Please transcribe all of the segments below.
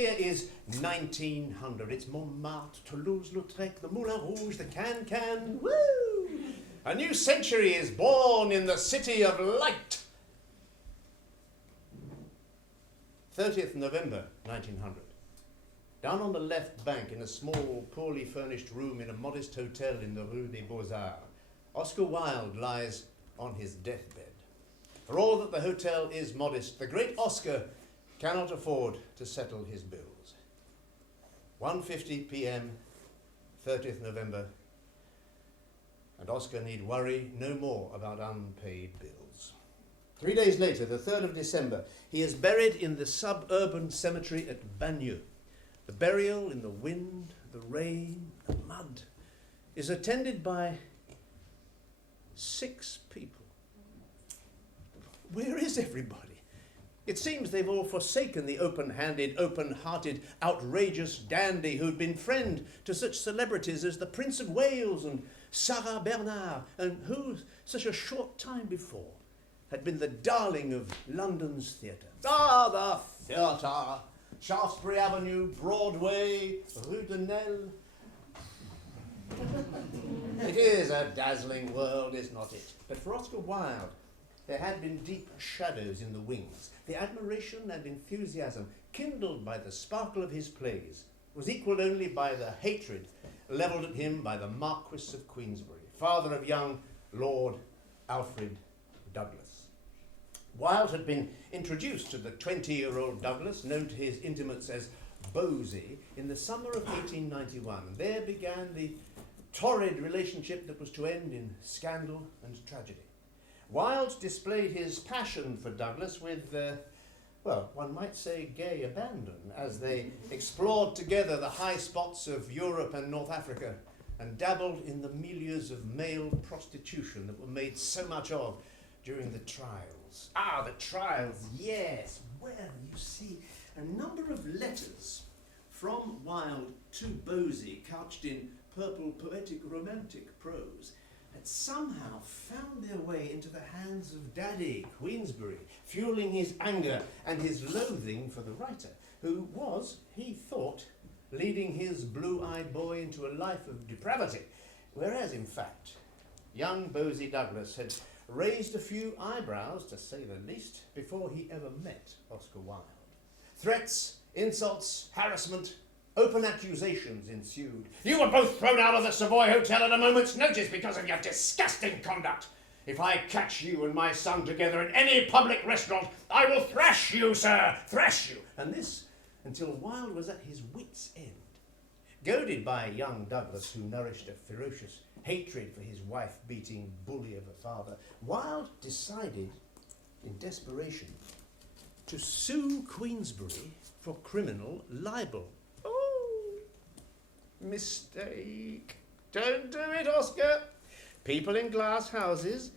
year is 1900. It's Montmartre, Toulouse-Lautrec, the Moulin Rouge, the Can-Can. Woo! A new century is born in the city of light. 30th November, 1900. Down on the left bank, in a small, poorly furnished room in a modest hotel in the Rue des Beaux-Arts, Oscar Wilde lies on his deathbed. For all that the hotel is modest, the great Oscar cannot afford to settle his bills. 1:50 p.m., 30th November, and Oscar need worry no more about unpaid bills. 3 days later, the 3rd of December, he is buried in the suburban cemetery at Bagneux. The burial in the wind, the rain, the mud is attended by 6 people. Where is everybody? It seems they've all forsaken the open-handed, open-hearted, outrageous dandy who'd been friend to such celebrities as the Prince of Wales and Sarah Bernard, and who, such a short time before, had been the darling of London's theatre. Ah, the theatre! Shaftesbury Avenue, Broadway, Rue de Nesle. It is a dazzling world, is not it? But for Oscar Wilde, there had been deep shadows in the wings. The admiration and enthusiasm kindled by the sparkle of his plays was equalled only by the hatred levelled at him by the Marquis of Queensberry, father of young Lord Alfred Douglas. Wilde had been introduced to the 20-year-old Douglas, known to his intimates as Bosie, in the summer of 1891. There began the torrid relationship that was to end in scandal and tragedy. Wilde displayed his passion for Douglas with, one might say gay abandon, as they explored together the high spots of Europe and North Africa and dabbled in the milieus of male prostitution that were made so much of during the trials. Ah, the trials, yes. Well, you see, a number of letters from Wilde to Bosie, couched in purple poetic romantic prose, had somehow found their way into the hands of Daddy Queensberry, fueling his anger and his loathing for the writer, who was, he thought, leading his blue-eyed boy into a life of depravity, whereas, in fact, young Bosie Douglas had raised a few eyebrows, to say the least, before he ever met Oscar Wilde. Threats, insults, harassment, open accusations ensued. You were both thrown out of the Savoy Hotel at a moment's notice because of your disgusting conduct. If I catch you and my son together in any public restaurant, I will thrash you, sir, thrash you. And this until Wilde was at his wits' end. Goaded by young Douglas, who nourished a ferocious hatred for his wife-beating bully of a father, Wilde decided, in desperation, to sue Queensberry for criminal libel. Oh, mistake. Don't do it, Oscar. People in glass houses.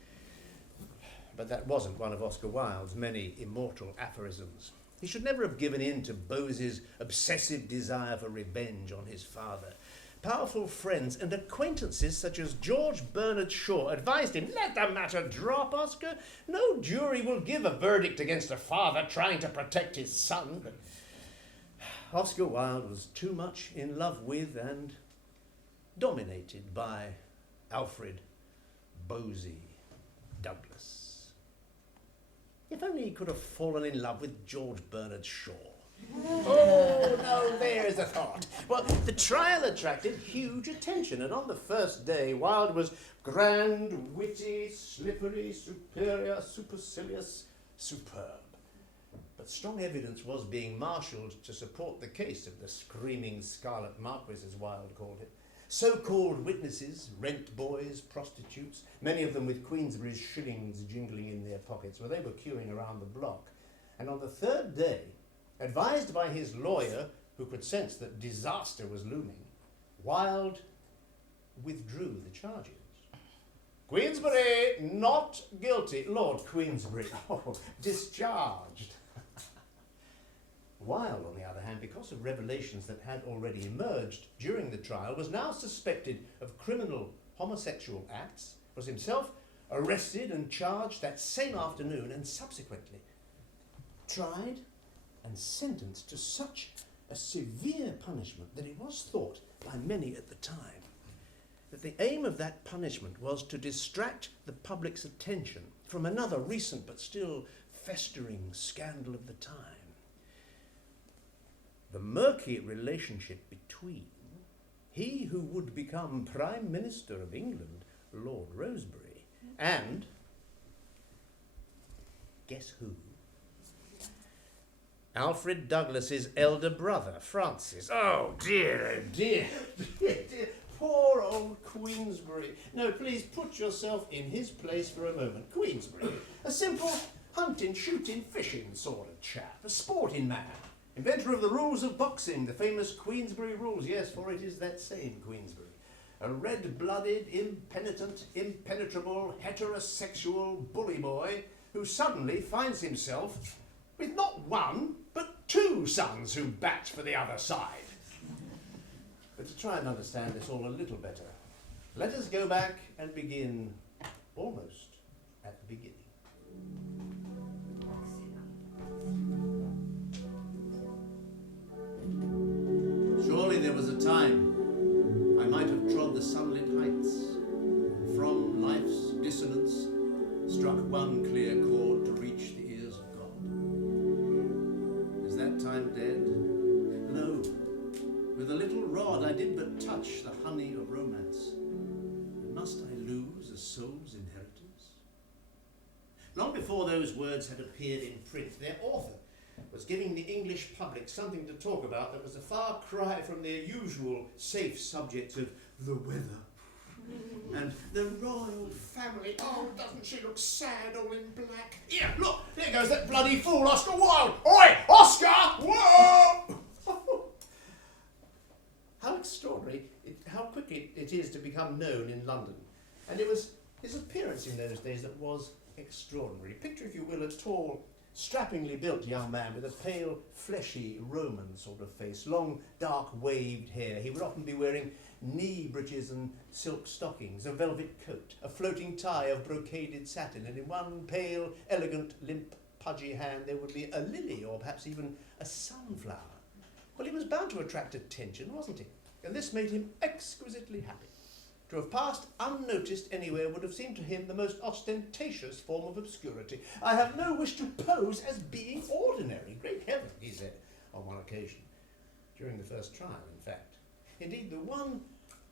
But that wasn't one of Oscar Wilde's many immortal aphorisms. He should never have given in to Bosie's obsessive desire for revenge on his father. Powerful friends and acquaintances such as George Bernard Shaw advised him, let the matter drop, Oscar. No jury will give a verdict against a father trying to protect his son. But Oscar Wilde was too much in love with and dominated by Alfred Bosie Douglas. If only he could have fallen in love with George Bernard Shaw. Oh, no, there's a thought. Well, the trial attracted huge attention, and on the first day, Wilde was grand, witty, slippery, superior, supercilious, superb. But strong evidence was being marshalled to support the case of the screaming Scarlet Marquis, as Wilde called it. So-called witnesses, rent boys, prostitutes, many of them with Queensberry's shillings jingling in their pockets, they were queuing around the block. And on the third day, advised by his lawyer, who could sense that disaster was looming, Wilde withdrew the charges. Queensberry, not guilty. Lord Queensberry, discharged. Wilde, on the other hand, because of revelations that had already emerged during the trial, was now suspected of criminal homosexual acts, was himself arrested and charged that same afternoon, and subsequently tried and sentenced to such a severe punishment, that it was thought by many at the time that the aim of that punishment was to distract the public's attention from another recent but still festering scandal of the time. The murky relationship between he who would become Prime Minister of England, Lord Rosebery, and guess who? Alfred Douglas's elder brother, Francis. Oh dear, dear, dear, dear. Poor old Queensberry. No, please put yourself in his place for a moment. Queensberry, a simple hunting, shooting, fishing sort of chap, a sporting man, inventor of the rules of boxing, the famous Queensberry rules. Yes, for it is that same Queensberry. A red-blooded, impenitent, impenetrable, heterosexual bully boy who suddenly finds himself with not one, but two sons who bat for the other side. But to try and understand this all a little better, let us go back and begin almost at the beginning. Surely there was a time I might have trod the sunlit heights, and from life's dissonance struck one clear chord to reach the ears of God. Is that time dead? No. With a little rod I did but touch the honey of romance. And must I lose a soul's inheritance? Long before those words had appeared in print, their author was giving the English public something to talk about that was a far cry from their usual safe subjects of the weather and the royal family. Oh, doesn't she look sad all in black? Here, look, there goes that bloody fool, Oscar Wilde. Oi, Oscar! Whoa! How extraordinary, how quick it is to become known in London. And it was his appearance in those days that was extraordinary. Picture, if you will, a tall, strappingly built young man with a pale, fleshy, Roman sort of face, long, dark, waved hair. He would often be wearing knee breeches and silk stockings, a velvet coat, a floating tie of brocaded satin, and in one pale, elegant, limp, pudgy hand there would be a lily or perhaps even a sunflower. Well, he was bound to attract attention, wasn't he? And this made him exquisitely happy. To have passed unnoticed anywhere would have seemed to him the most ostentatious form of obscurity. I have no wish to pose as being ordinary. Great heaven, he said on one occasion, during the first trial, in fact. Indeed, the one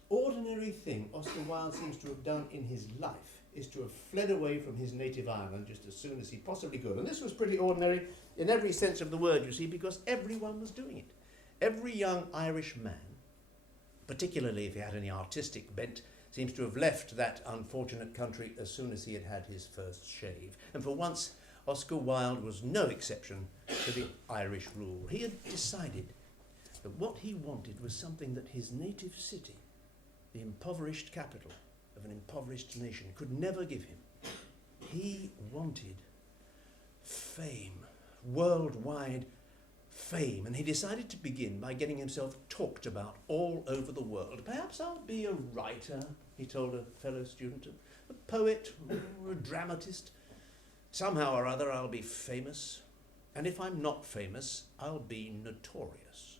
ordinary thing Oscar Wilde seems to have done in his life is to have fled away from his native Ireland just as soon as he possibly could. And this was pretty ordinary in every sense of the word, you see, because everyone was doing it. Every young Irish man, particularly if he had any artistic bent, seems to have left that unfortunate country as soon as he had had his first shave. And for once, Oscar Wilde was no exception to the Irish rule. He had decided that what he wanted was something that his native city, the impoverished capital of an impoverished nation, could never give him. He wanted fame, worldwide fame, and he decided to begin by getting himself talked about all over the world. Perhaps I'll be a writer, he told a fellow student, a poet, or a dramatist. Somehow or other I'll be famous, and if I'm not famous, I'll be notorious.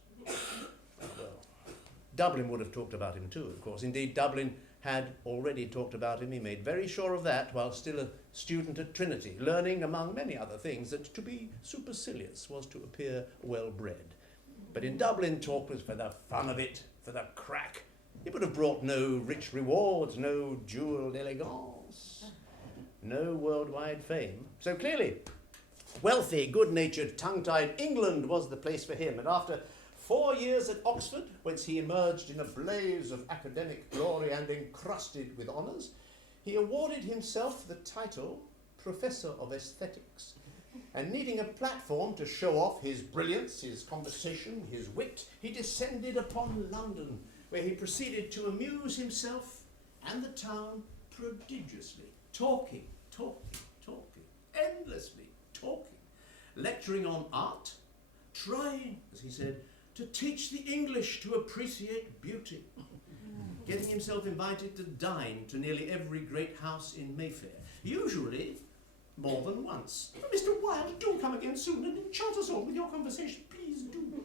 Well, Dublin would have talked about him too, of course. Indeed, Dublin had already talked about him. He made very sure of that while still a student at Trinity, learning, among many other things, that to be supercilious was to appear well-bred. But in Dublin, talk was for the fun of it, for the crack. It would have brought no rich rewards, no jewelled elegance, no worldwide fame. So clearly, wealthy, good-natured, tongue-tied England was the place for him. And after 4 years at Oxford, whence he emerged in a blaze of academic glory and encrusted with honours, he awarded himself the title Professor of Aesthetics. And needing a platform to show off his brilliance, his conversation, his wit, he descended upon London, where he proceeded to amuse himself and the town prodigiously, talking, endlessly talking, lecturing on art, trying, as he said, to teach the English to appreciate beauty, getting himself invited to dine to nearly every great house in Mayfair, usually more than once. Mr. Wilde, do come again soon and enchant us all with your conversation, please do.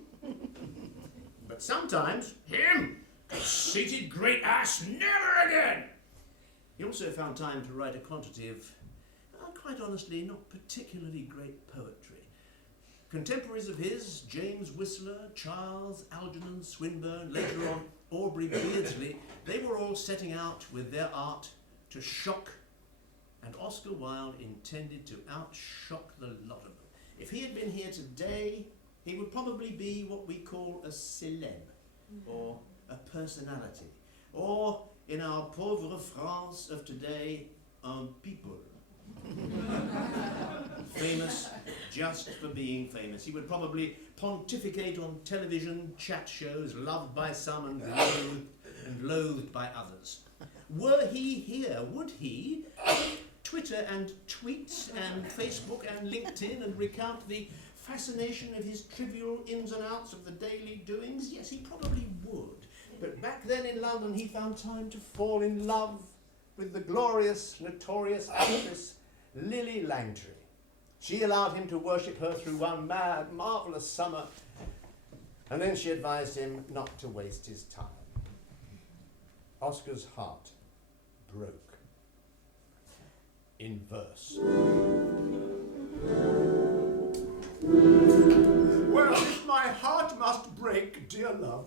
But sometimes, him, conceited great ass, never again! He also found time to write a quantity of, quite honestly, not particularly great poetry. Contemporaries of his, James Whistler, Charles, Algernon, Swinburne, later on Aubrey Beardsley, they were all setting out with their art to shock, and Oscar Wilde intended to outshock the lot of them. If he had been here today, he would probably be what we call a celeb, or a personality, or, in our pauvre France of today, un people. Famous just for being famous. He would probably pontificate on television chat shows, loved by some and loathed by others. Were he here, would he Twitter and tweet and Facebook and LinkedIn and recount the fascination of his trivial ins and outs of the daily doings? Yes, he probably would. But back then in London, he found time to fall in love with the glorious, notorious actress Lily Langtry. She allowed him to worship her through one mad, marvellous summer, and then she advised him not to waste his time. Oscar's heart broke. In verse. Well, if my heart must break, dear love,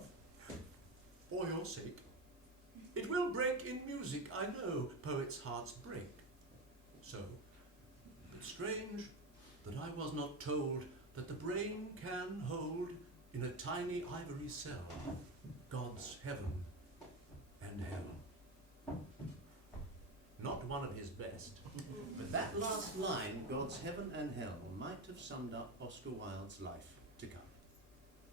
for your sake, it will break in music. I know poets' hearts break. So, but strange that I was not told that the brain can hold in a tiny ivory cell God's heaven and hell. Not one of his best, but that last line, God's heaven and hell, might have summed up Oscar Wilde's life to come.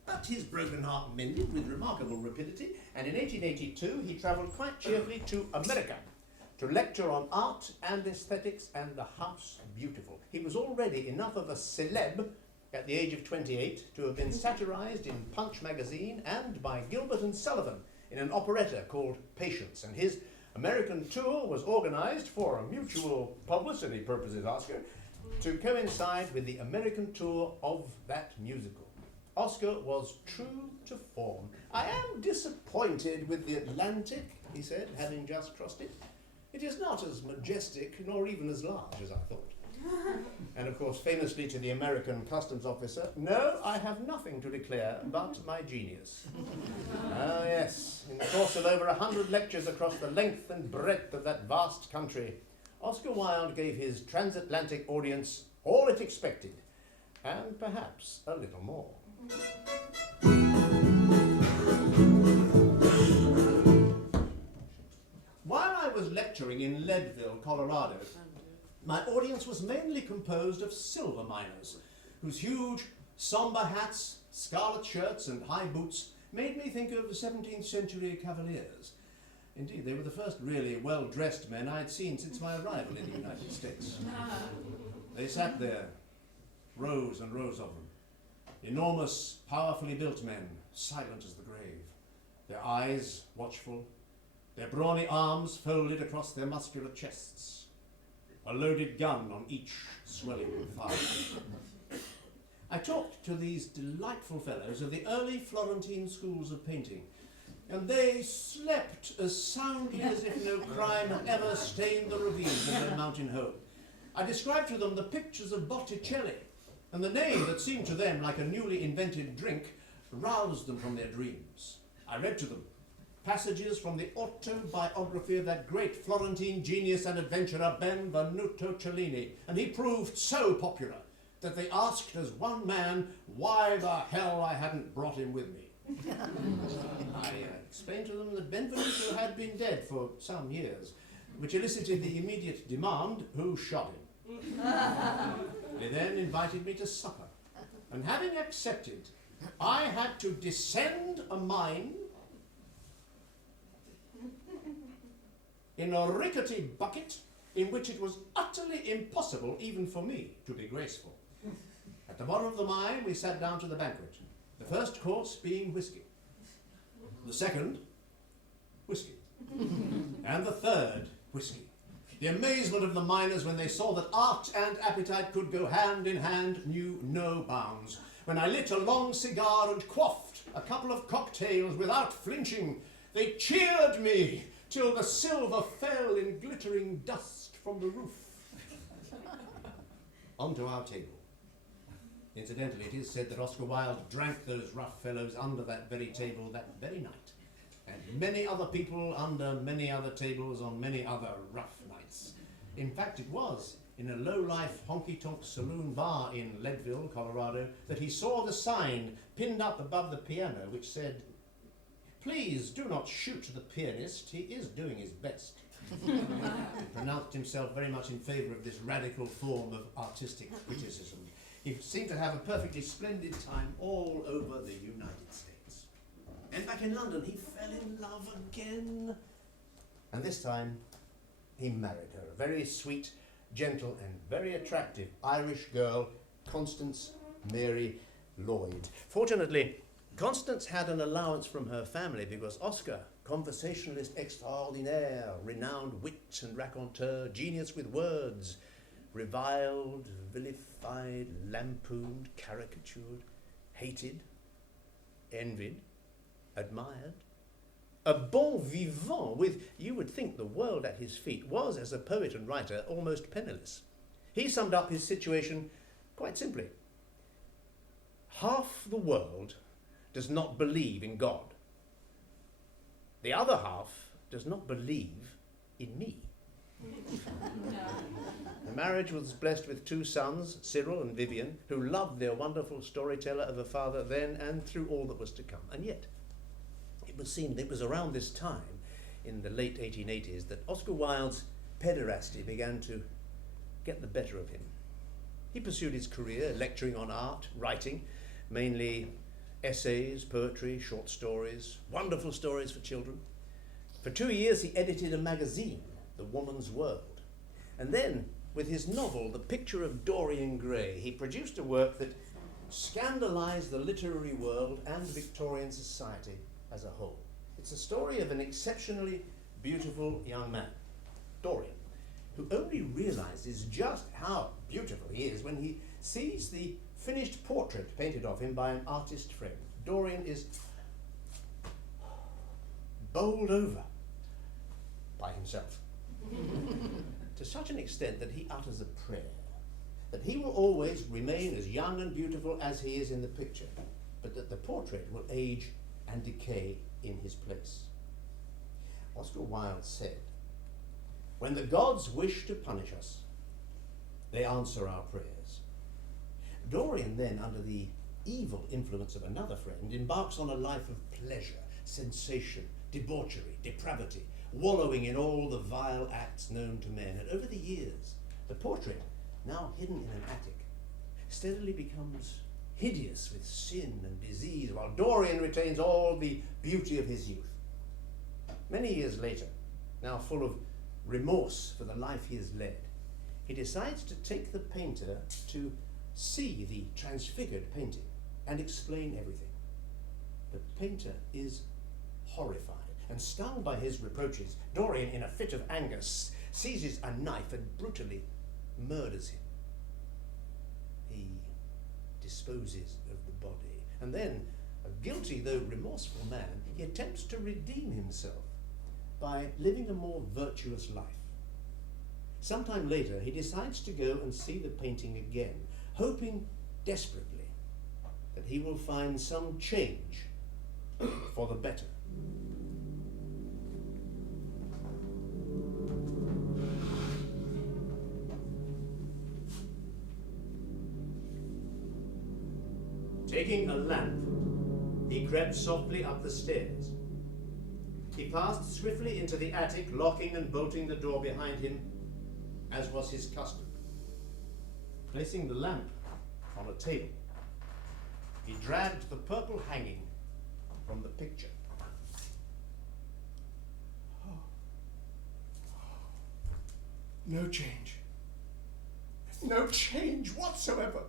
But his broken heart mended with remarkable rapidity, and in 1882 he travelled quite cheerfully to America to lecture on art and aesthetics and the house beautiful. He was already enough of a celeb at the age of 28 to have been satirised in Punch magazine and by Gilbert and Sullivan in an operetta called Patience, and his American tour was organised for mutual publicity purposes, Oscar, to coincide with the American tour of that musical. Oscar was true to form. I am disappointed with the Atlantic, he said, having just crossed it. It is not as majestic, nor even as large as I thought. And of course, famously to the American customs officer, no, I have nothing to declare but my genius. Ah, yes, in the course of over 100 lectures across the length and breadth of that vast country, Oscar Wilde gave his transatlantic audience all it expected, and perhaps a little more. While I was lecturing in Leadville, Colorado, my audience was mainly composed of silver miners, whose huge, sombre hats, scarlet shirts, and high boots made me think of the 17th century cavaliers. Indeed, they were the first really well-dressed men I had seen since my arrival in the United States. They sat there, rows and rows of them. Enormous, powerfully built men, silent as the grave, their eyes watchful, their brawny arms folded across their muscular chests, a loaded gun on each swelling thigh. I talked to these delightful fellows of the early Florentine schools of painting, and they slept as soundly as if no crime had ever stained the ravines of their mountain home. I described to them the pictures of Botticelli, and the name that seemed to them like a newly invented drink roused them from their dreams. I read to them passages from the autobiography of that great Florentine genius and adventurer Benvenuto Cellini, and he proved so popular that they asked as one man why the hell I hadn't brought him with me. I explained to them that Benvenuto had been dead for some years, which elicited the immediate demand, who shot him? They then invited me to supper, and having accepted, I had to descend a mine in a rickety bucket in which it was utterly impossible even for me to be graceful. At the bottom of the mine, we sat down to the banquet, the first course being whiskey, the second, whiskey, and the third, whiskey. The amazement of the miners when they saw that art and appetite could go hand in hand knew no bounds. when I lit a long cigar and quaffed a couple of cocktails without flinching. They cheered me till the silver fell in glittering dust from the roof. Onto our table. Incidentally, it is said that Oscar Wilde drank those rough fellows under that very table that very night, and many other people under many other tables on many other rough nights. In fact, it was in a low-life honky-tonk saloon bar in Leadville, Colorado, that he saw the sign pinned up above the piano which said, "Please do not shoot the pianist, he is doing his best." He pronounced himself very much in favour of this radical form of artistic criticism. He seemed to have a perfectly splendid time all over the United States. And back in London, he fell in love again. And this time, he married her, a very sweet, gentle, and very attractive Irish girl, Constance Mary Lloyd. Fortunately, Constance had an allowance from her family because Oscar, conversationalist extraordinaire, renowned wit and raconteur, genius with words, reviled, vilified, lampooned, caricatured, hated, envied, admired. A bon vivant with, you would think, the world at his feet, was, as a poet and writer, almost penniless. He summed up his situation quite simply. Half the world does not believe in God. The other half does not believe in me. The marriage was blessed with 2 sons, Cyril and Vivian, who loved their wonderful storyteller of a father then and through all that was to come. And yet, it would seem that it was around this time, in the late 1880s, that Oscar Wilde's pederasty began to get the better of him. He pursued his career, lecturing on art, writing, mainly essays, poetry, short stories, wonderful stories for children. For 2 years he edited a magazine, The Woman's World. And then, with his novel, The Picture of Dorian Gray, he produced a work that scandalized the literary world and Victorian society as a whole. It's a story of an exceptionally beautiful young man, Dorian, who only realizes just how beautiful he is when he sees the finished portrait painted of him by an artist friend. Dorian is bowled over by himself to such an extent that he utters a prayer that he will always remain as young and beautiful as he is in the picture, but that the portrait will age and decay in his place. Oscar Wilde said, "When the gods wish to punish us, they answer our prayers." Dorian then, under the evil influence of another friend, embarks on a life of pleasure, sensation, debauchery, depravity, wallowing in all the vile acts known to men. And over the years, the portrait, now hidden in an attic, steadily becomes hideous with sin and disease, while Dorian retains all the beauty of his youth. Many years later, now full of remorse for the life he has led, he decides to take the painter to see the transfigured painting and explain everything. The painter is horrified, and stung by his reproaches, Dorian, in a fit of anger, seizes a knife and brutally murders him. He disposes of the body, and then, a guilty though remorseful man, he attempts to redeem himself by living a more virtuous life. Sometime later, he decides to go and see the painting again, hoping desperately that he will find some change for the better. Taking a lamp, he crept softly up the stairs. He passed swiftly into the attic, locking and bolting the door behind him, as was his custom. Placing the lamp on a table, he dragged the purple hanging from the picture. No change. No change whatsoever.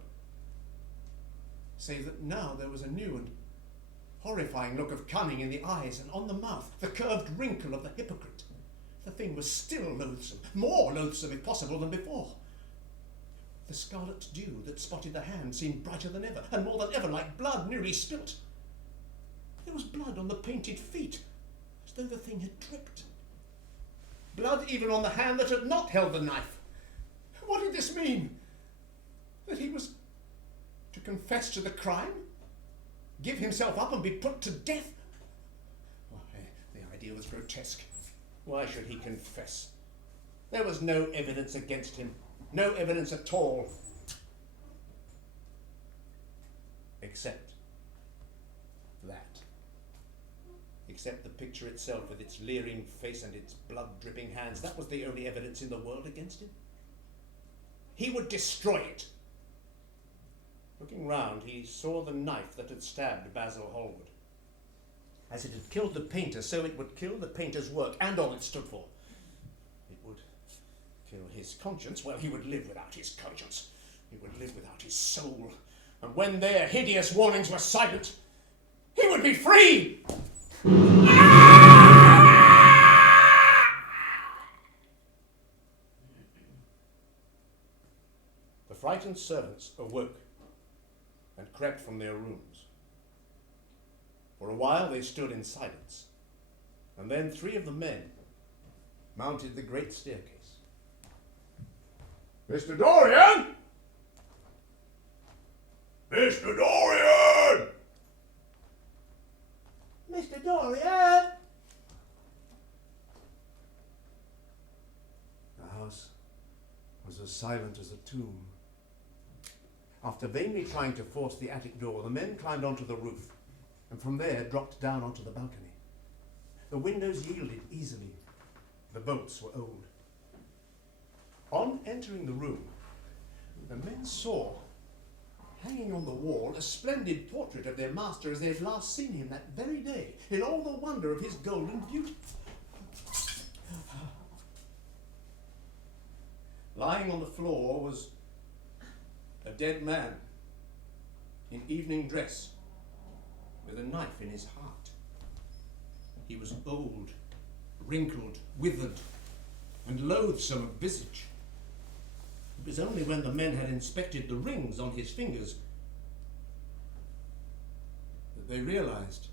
Save that now there was a new and horrifying look of cunning in the eyes and on the mouth, the curved wrinkle of the hypocrite. The thing was still loathsome, more loathsome if possible than before. The scarlet dew that spotted the hand seemed brighter than ever, and more than ever like blood nearly spilt. There was blood on the painted feet, as though the thing had dripped. Blood even on the hand that had not held the knife. What did this mean? That he was to confess to the crime? Give himself up and be put to death? Why, the idea was grotesque. Why should he confess? There was no evidence against him. No evidence at all. Except that. Except the picture itself with its leering face and its blood-dripping hands. That was the only evidence in the world against him. He would destroy it. Looking round, he saw the knife that had stabbed Basil Hallward. As it had killed the painter, so it would kill the painter's work and all it stood for. It would kill his conscience. Well, he would live without his conscience. He would live without his soul. And when their hideous warnings were silent, he would be free! The frightened servants awoke and crept from their rooms. For a while they stood in silence, and then 3 of the men mounted the great staircase. Mr. Dorian! Mr. Dorian! Mr. Dorian! The house was as silent as a tomb. After vainly trying to force the attic door, the men climbed onto the roof, and from there dropped down onto the balcony. The windows yielded easily. The bolts were old. On entering the room, the men saw, hanging on the wall, a splendid portrait of their master as they had last seen him that very day, in all the wonder of his golden beauty. Lying on the floor was a dead man in evening dress with a knife in his heart. He was old, wrinkled, withered, and loathsome of visage. It was only when the men had inspected the rings on his fingers that they realized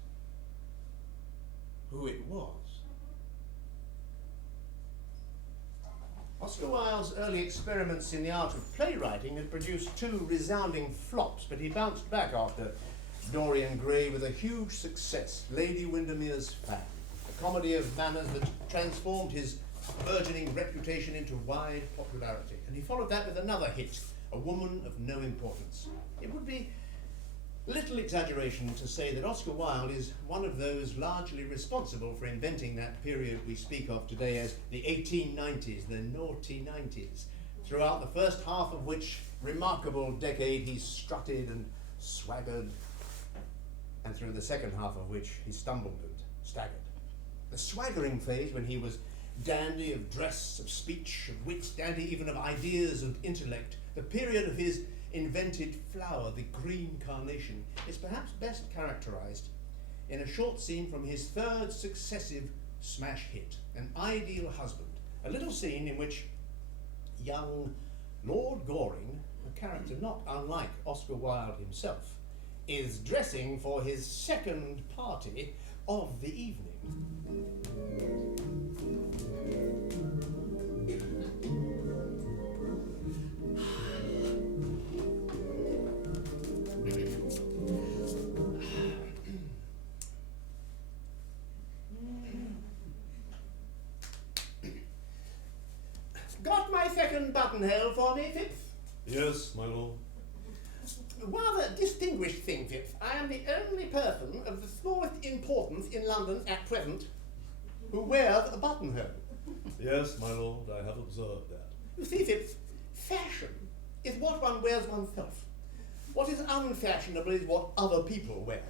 who it was. Oscar Wilde's early experiments in the art of playwriting had produced 2 resounding flops, but he bounced back after Dorian Gray with a huge success, Lady Windermere's Fan, a comedy of manners that transformed his burgeoning reputation into wide popularity. And he followed that with another hit, A Woman of No Importance. It would be little exaggeration to say that Oscar Wilde is one of those largely responsible for inventing that period we speak of today as the 1890s, the naughty 90s, throughout the first half of which remarkable decade he strutted and swaggered, and through the second half of which he stumbled and staggered. The swaggering phase, when he was dandy of dress, of speech, of wit, dandy even of ideas and intellect, the period of his invented flower, the green carnation, is perhaps best characterized in a short scene from his 3rd successive smash hit, An Ideal Husband, a little scene in which young Lord Goring, a character not unlike Oscar Wilde himself, is dressing for his 2nd party of the evening. Got my 2nd buttonhole for me, Phipps? Yes, my lord. Rather distinguished thing, Phipps. I am the only person of the smallest importance in London at present who wears a buttonhole. Yes, my lord, I have observed that. You see, Phipps, fashion is what one wears oneself. What is unfashionable is what other people wear.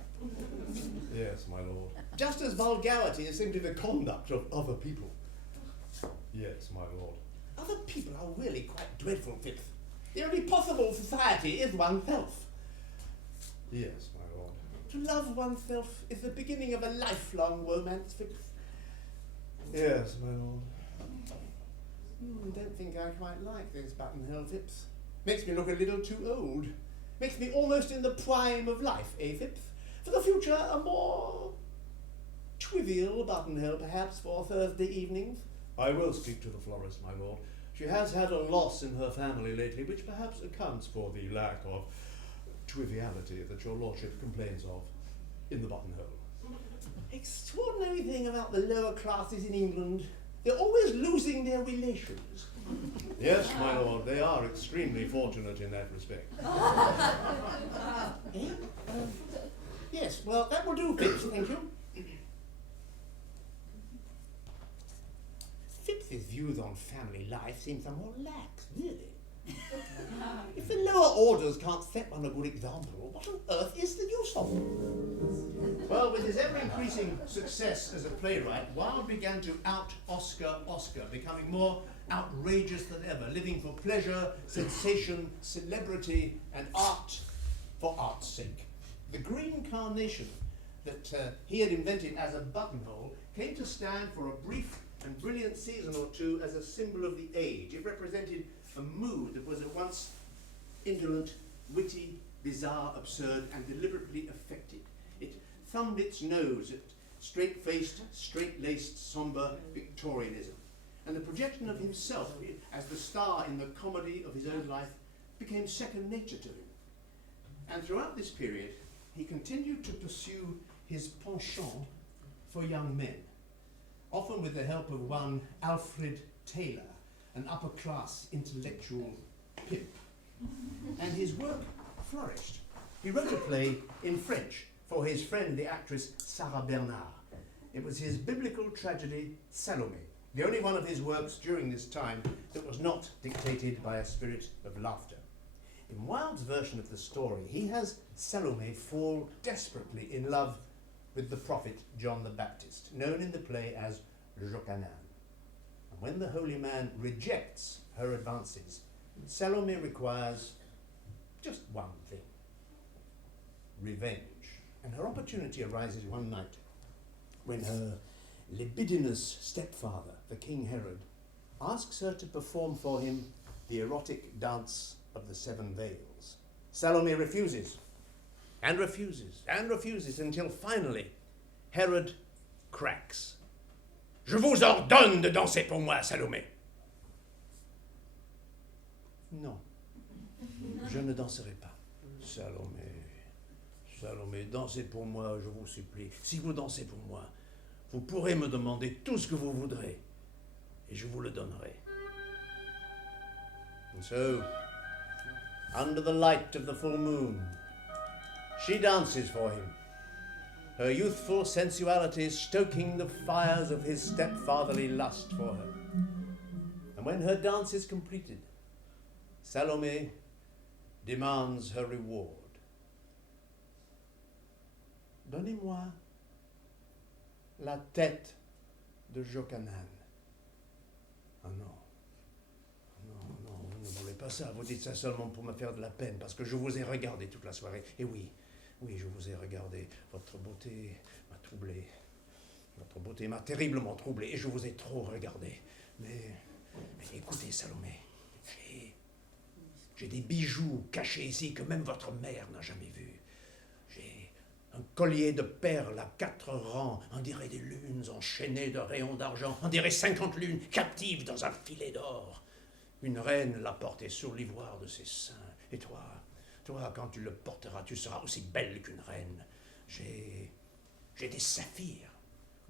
Yes, my lord. Just as vulgarity is simply the conduct of other people. Yes, my lord. Other people are really quite dreadful, Phipps. The only possible society is oneself. Yes, my lord. To love oneself is the beginning of a lifelong romance, Phipps. Yes, my lord. Don't think I quite like this buttonhole, Phipps. Makes me look a little too old. Makes me almost in the prime of life, eh, Phipps? For the future, a more trivial buttonhole, perhaps, for Thursday evenings. I will speak to the florist, my lord. She has had a loss in her family lately, which perhaps accounts for the lack of triviality that your lordship complains of in the buttonhole. Extraordinary thing about the lower classes in England. They're always losing their relations. Yes, my lord, they are extremely fortunate in that respect. Eh? Yes, well, that will do, Phipps, thank you. Phipps's views on family life seem somewhat lax, really. If the lower orders can't set one a good example, what on earth is the use of them? Well, with his ever-increasing success as a playwright, Wilde began to out-Oscar, becoming more outrageous than ever, living for pleasure, sensation, celebrity, and art for art's sake. The green carnation that he had invented as a buttonhole came to stand for a brief and brilliant season or two as a symbol of the age. It represented a mood that was at once indolent, witty, bizarre, absurd, and deliberately affected. It thumbed its nose at straight-faced, straight-laced, sombre Victorianism. And the projection of himself as the star in the comedy of his own life became second nature to him. And throughout this period, he continued to pursue his penchant for young men, often with the help of one Alfred Taylor, an upper-class intellectual pimp. And his work flourished. He wrote a play in French for his friend, the actress Sarah Bernard. It was his biblical tragedy, Salome, the only one of his works during this time that was not dictated by a spirit of laughter. In Wilde's version of the story, he has Salome fall desperately in love with the prophet John the Baptist, known in the play as Jochanan. And when the holy man rejects her advances, Salome requires just one thing: revenge. And her opportunity arises one night when her libidinous stepfather, the King Herod, asks her to perform for him the erotic dance of the 7 veils. Salome refuses, and refuses, and refuses, until finally Herod cracks. Je vous ordonne de danser pour moi, Salomé. Non, je ne danserai pas. Salomé, Salomé, dansez pour moi, je vous supplie. Si vous dansez pour moi, vous pourrez me demander tout ce que vous voudrez, et je vous le donnerai. And so, under the light of the full moon, she dances for him, her youthful sensuality stoking the fires of his stepfatherly lust for her. And when her dance is completed, Salome demands her reward. Donnez-moi la tête de Jochanan. Ah non. Non, non, vous ne voulez pas ça. Vous dites ça seulement pour me faire de la peine, parce que je vous ai regardé toute la soirée. Et oui, oui, je vous ai regardé. Votre beauté m'a troublé. Votre beauté m'a terriblement troublé, et je vous ai trop regardé. Mais écoutez, Salomé, j'ai des bijoux cachés ici que même votre mère n'a jamais vus. J'ai un collier de perles à 4 rangs, on dirait des lunes enchaînées de rayons d'argent, on dirait 50 lunes captives dans un filet d'or. Une reine l'a porté sur l'ivoire de ses seins. Et toi, quand tu le porteras, tu seras aussi belle qu'une reine. J'ai des saphirs,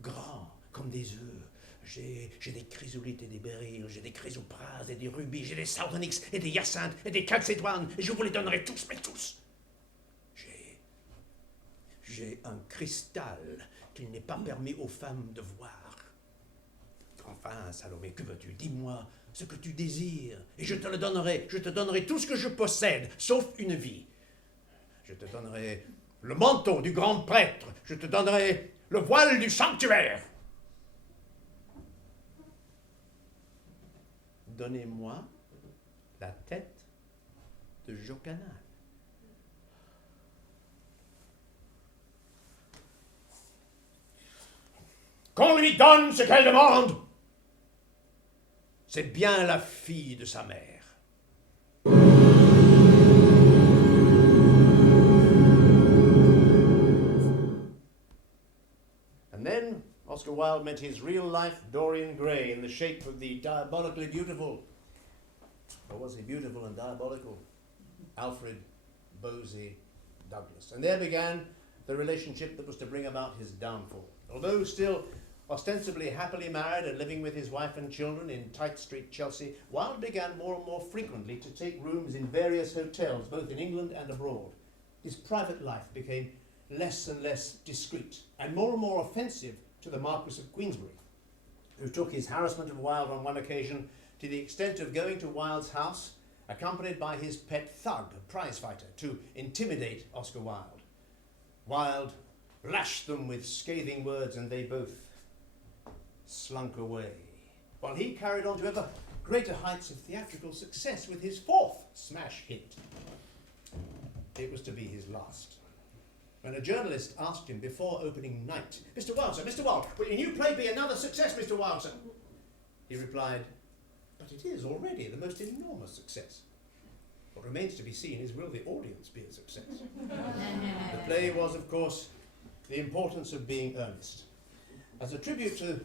grands comme des œufs. J'ai des chrysolites et des béryls, j'ai des chrysoprases et des rubis, j'ai des sardonyx et des hyacinthes et des chalcédoines, et je vous les donnerai tous, mais tous. J'ai un cristal qu'il n'est pas permis aux femmes de voir. Enfin, Salomé, que veux-tu? Dis-moi ce que tu désires, et je te le donnerai. Je te donnerai tout ce que je possède, sauf une vie. Je te donnerai le manteau du grand prêtre, je te donnerai le voile du sanctuaire. Donnez-moi la tête de Jochanan. Qu'on lui donne ce qu'elle demande. C'est bien la fille de sa mère. And then Oscar Wilde met his real-life Dorian Gray in the shape of the diabolically beautiful, or was he beautiful and diabolical, Alfred Bosie Douglas. And there began the relationship that was to bring about his downfall. Although still ostensibly happily married and living with his wife and children in Tite Street, Chelsea, Wilde began more and more frequently to take rooms in various hotels, both in England and abroad. His private life became less and less discreet and more offensive to the Marquis of Queensberry, who took his harassment of Wilde on one occasion to the extent of going to Wilde's house, accompanied by his pet thug, a prizefighter, to intimidate Oscar Wilde. Wilde lashed them with scathing words, and they both slunk away, while he carried on to ever greater heights of theatrical success with his fourth smash hit. It was to be his last. When a journalist asked him before opening night, Mr. Wilde, will your new play be another success, Mr. Wilde? He replied, but it is already the most enormous success. What remains to be seen is, will the audience be a success? The play was, of course, The Importance of Being Earnest. As a tribute to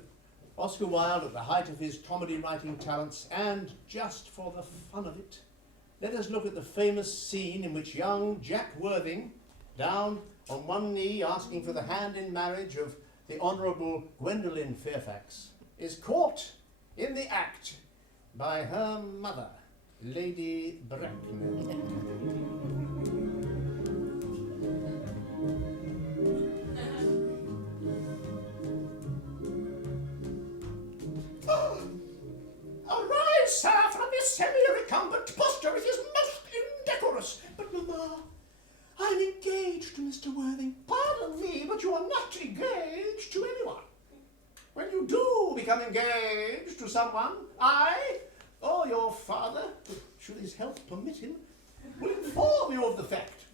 Oscar Wilde at the height of his comedy writing talents, and just for the fun of it, let us look at the famous scene in which young Jack Worthing, down on one knee asking for the hand in marriage of the Honourable Gwendolen Fairfax, is caught in the act by her mother, Lady Bracknell. Arise, sir, from this semi-recumbent posture. It is most indecorous. But, Mamma, I am engaged to Mr. Worthing. Pardon me, but you are not engaged to anyone. When you do become engaged to someone, I, or your father, should his health permit him, will inform you of the fact.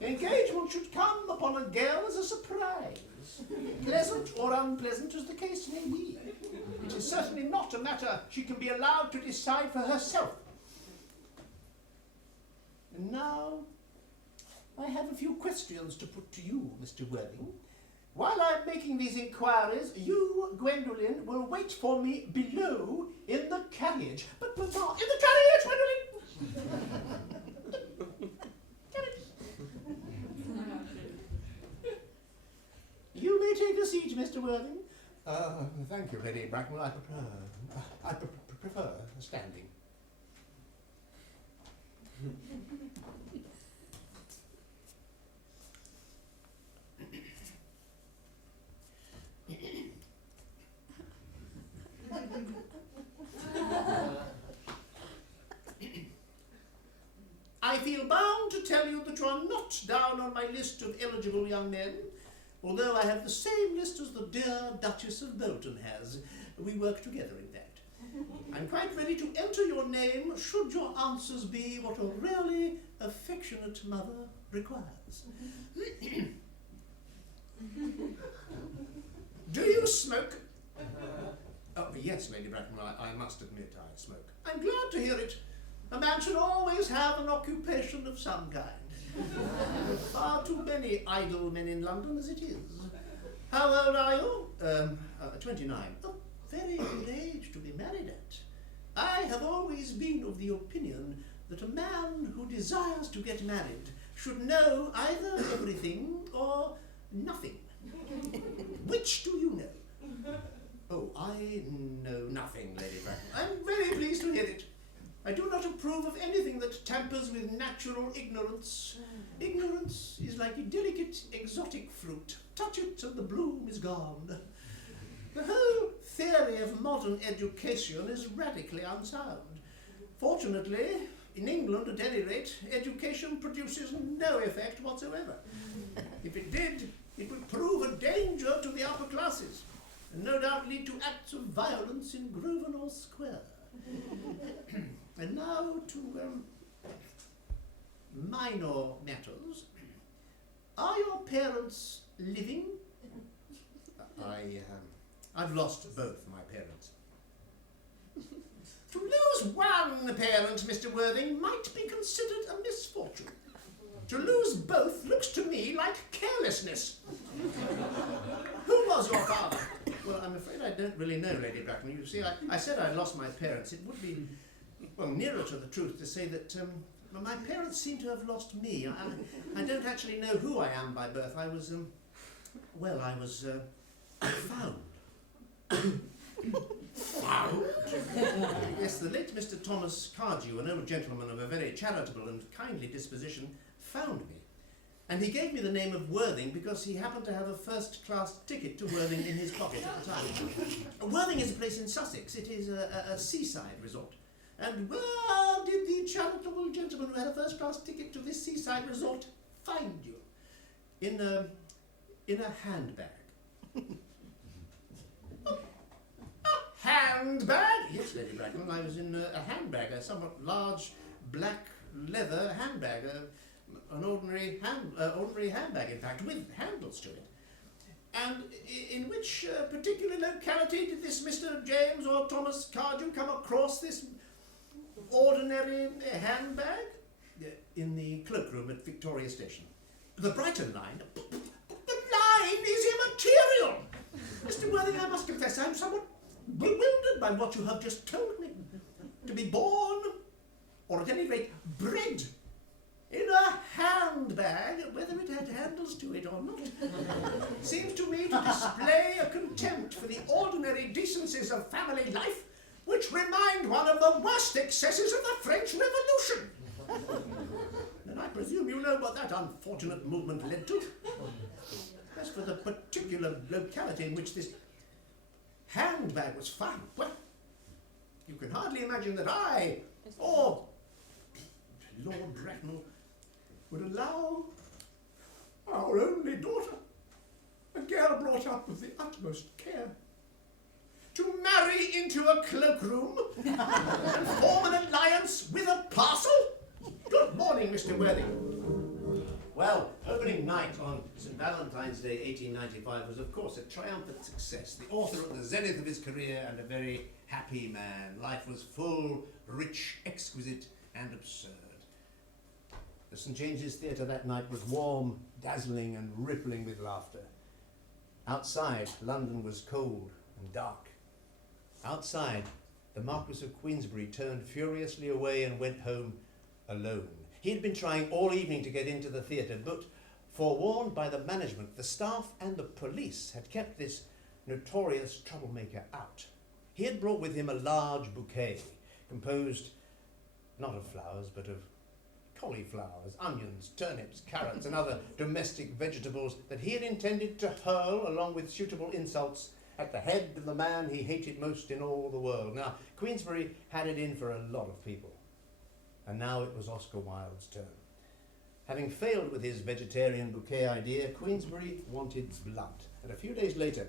Engagement should come upon a girl as a surprise, pleasant or unpleasant as the case may be. It is certainly not a matter she can be allowed to decide for herself. And now, I have a few questions to put to you, Mr. Worthing. While I am making these inquiries, you, Gwendolen, will wait for me below in the carriage. But, Mamma, in the carriage, Gwendolen! You may take a seat, Mr. Worthing. Thank you, Lady Bracknell. I prefer standing. I feel bound to tell you that you are not down on my list of eligible young men, although I have the same list as the dear Duchess of Bolton has. We work together in that. I'm quite ready to enter your name should your answers be what a really affectionate mother requires. Do you smoke? Oh, yes, Lady Bracknell, I must admit I smoke. I'm glad to hear it. A man should always have an occupation of some kind. Far too many idle men in London as it is. How old are you? 29. A very good age to be married at. I have always been of the opinion that a man who desires to get married should know either everything or nothing. Which do you know? Oh, I know nothing, Lady Bracknell. I'm very pleased to hear it. I do not approve of anything that tampers with natural ignorance. Ignorance is like a delicate exotic fruit. Touch it and the bloom is gone. The whole theory of modern education is radically unsound. Fortunately, in England at any rate, education produces no effect whatsoever. If it did, it would prove a danger to the upper classes, and no doubt lead to acts of violence in Grosvenor Square. And now to minor matters. Are your parents living? I've lost both my parents. To lose one parent, Mr. Worthing, might be considered a misfortune. To lose both looks to me like carelessness. Who Who was your father? Well, I'm afraid I don't really know, Lady Bracknell. You see, I said I lost my parents. It would be, well, nearer to the truth to say that my parents seem to have lost me. I don't actually know who I am by birth. I was, found. Found? Yes, the late Mr. Thomas Cardew, an old gentleman of a very charitable and kindly disposition, found me. And he gave me the name of Worthing because he happened to have a first-class ticket to Worthing in his pocket at the time. Worthing is a place in Sussex. It is a seaside resort. And where did the charitable gentleman who had a first-class ticket to this seaside resort find you? In a handbag. Handbag? Yes, Lady Bracknell, I was in a handbag, a somewhat large black leather handbag, an ordinary handbag, in fact, with handles to it. And in which particular locality did this Mr. James or Thomas Cardew come across this ordinary handbag? In the cloakroom at Victoria Station. The Brighton line? But the line is immaterial! Mr. Worthing, I must confess I'm somewhat bewildered by what you have just told me. To be born, or at any rate bred, in a handbag, whether it had handles to it or not, seems to me to display a contempt for the ordinary decencies of family life, which remind one of the worst excesses of the French Revolution. And I presume you know what that unfortunate movement led to. As for the particular locality in which this handbag was found, well, you can hardly imagine that I, or Lord Bracknell, would allow our only daughter, a girl brought up with the utmost care, to marry into a cloakroom and form an alliance with a parcel? Good morning, Mr. Worthing. Well, opening night on St. Valentine's Day 1895 was, of course, a triumphant success. The author at the zenith of his career and a very happy man. Life was full, rich, exquisite, and absurd. The St. James's Theatre that night was warm, dazzling, and rippling with laughter. Outside, London was cold and dark. Outside, the Marquis of Queensberry turned furiously away and went home alone. He had been trying all evening to get into the theatre, but forewarned by the management, the staff and the police had kept this notorious troublemaker out. He had brought with him a large bouquet, composed not of flowers, but of cauliflowers, onions, turnips, carrots, and other domestic vegetables that he had intended to hurl, along with suitable insults, at the head of the man he hated most in all the world. Now, Queensberry had it in for a lot of people. And now it was Oscar Wilde's turn. Having failed with his vegetarian bouquet idea, Queensberry wanted blood. And a few days later,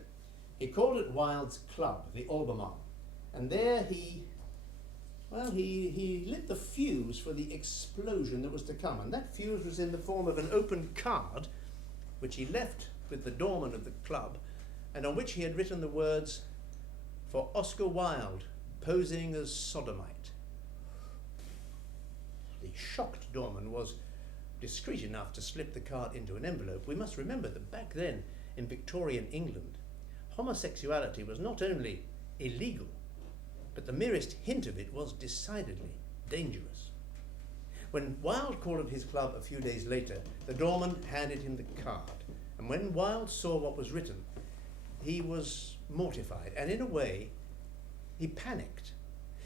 he called at Wilde's club, the Albemarle. And there he lit the fuse for the explosion that was to come. And that fuse was in the form of an open card, which he left with the doorman of the club, and on which he had written the words, "For Oscar Wilde, posing as sodomite." The shocked doorman was discreet enough to slip the card into an envelope. We must remember that back then, in Victorian England, homosexuality was not only illegal, but the merest hint of it was decidedly dangerous. When Wilde called at his club a few days later, the doorman handed him the card, and when Wilde saw what was written, he was mortified, and in a way, he panicked.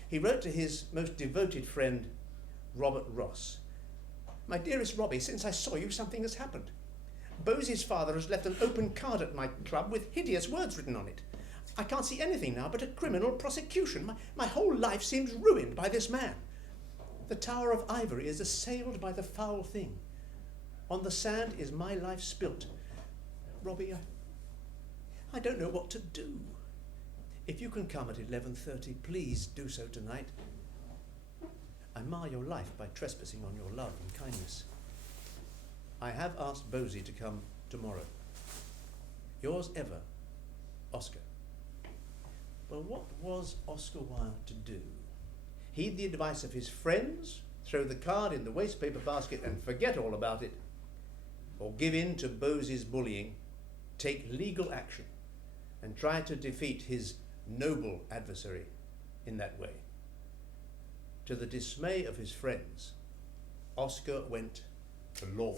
He wrote to his most devoted friend, Robert Ross. "My dearest Robbie, since I saw you, something has happened. Bosey's father has left an open card at my club with hideous words written on it. I can't see anything now but a criminal prosecution. My whole life seems ruined by this man. The Tower of Ivory is assailed by the foul thing. On the sand is my life spilt. Robbie, I don't know what to do. If you can come at 11:30, please do so tonight. I mar your life by trespassing on your love and kindness. I have asked Bosey to come tomorrow. Yours ever, Oscar." Well, what was Oscar Wilde to do? Heed the advice of his friends, throw the card in the wastepaper basket and forget all about it, or give in to Bosey's bullying, take legal action, and try to defeat his noble adversary in that way. To the dismay of his friends, Oscar went to law.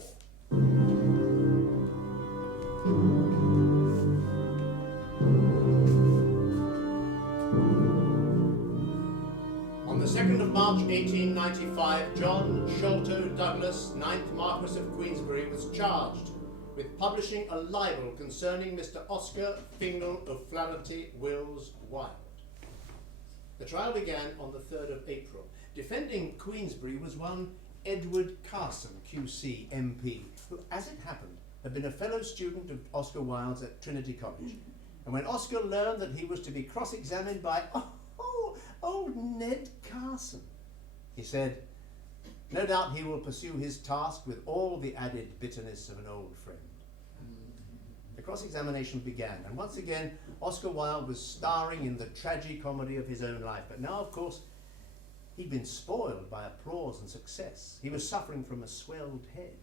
On the 2nd of March 1895, John Sholto Douglas, 9th Marquess of Queensberry, was charged with publishing a libel concerning Mr. Oscar Fingal O'Flaherty Wills Wilde. The trial began on the 3rd of April. Defending Queensberry was one Edward Carson, QC, MP, who, as it happened, had been a fellow student of Oscar Wilde's at Trinity College. And when Oscar learned that he was to be cross-examined by old Ned Carson, he said, "No doubt he will pursue his task with all the added bitterness of an old friend." The cross-examination began, and once again Oscar Wilde was starring in the tragicomedy of his own life. But now, of course, he'd been spoiled by applause and success. He was suffering from a swelled head.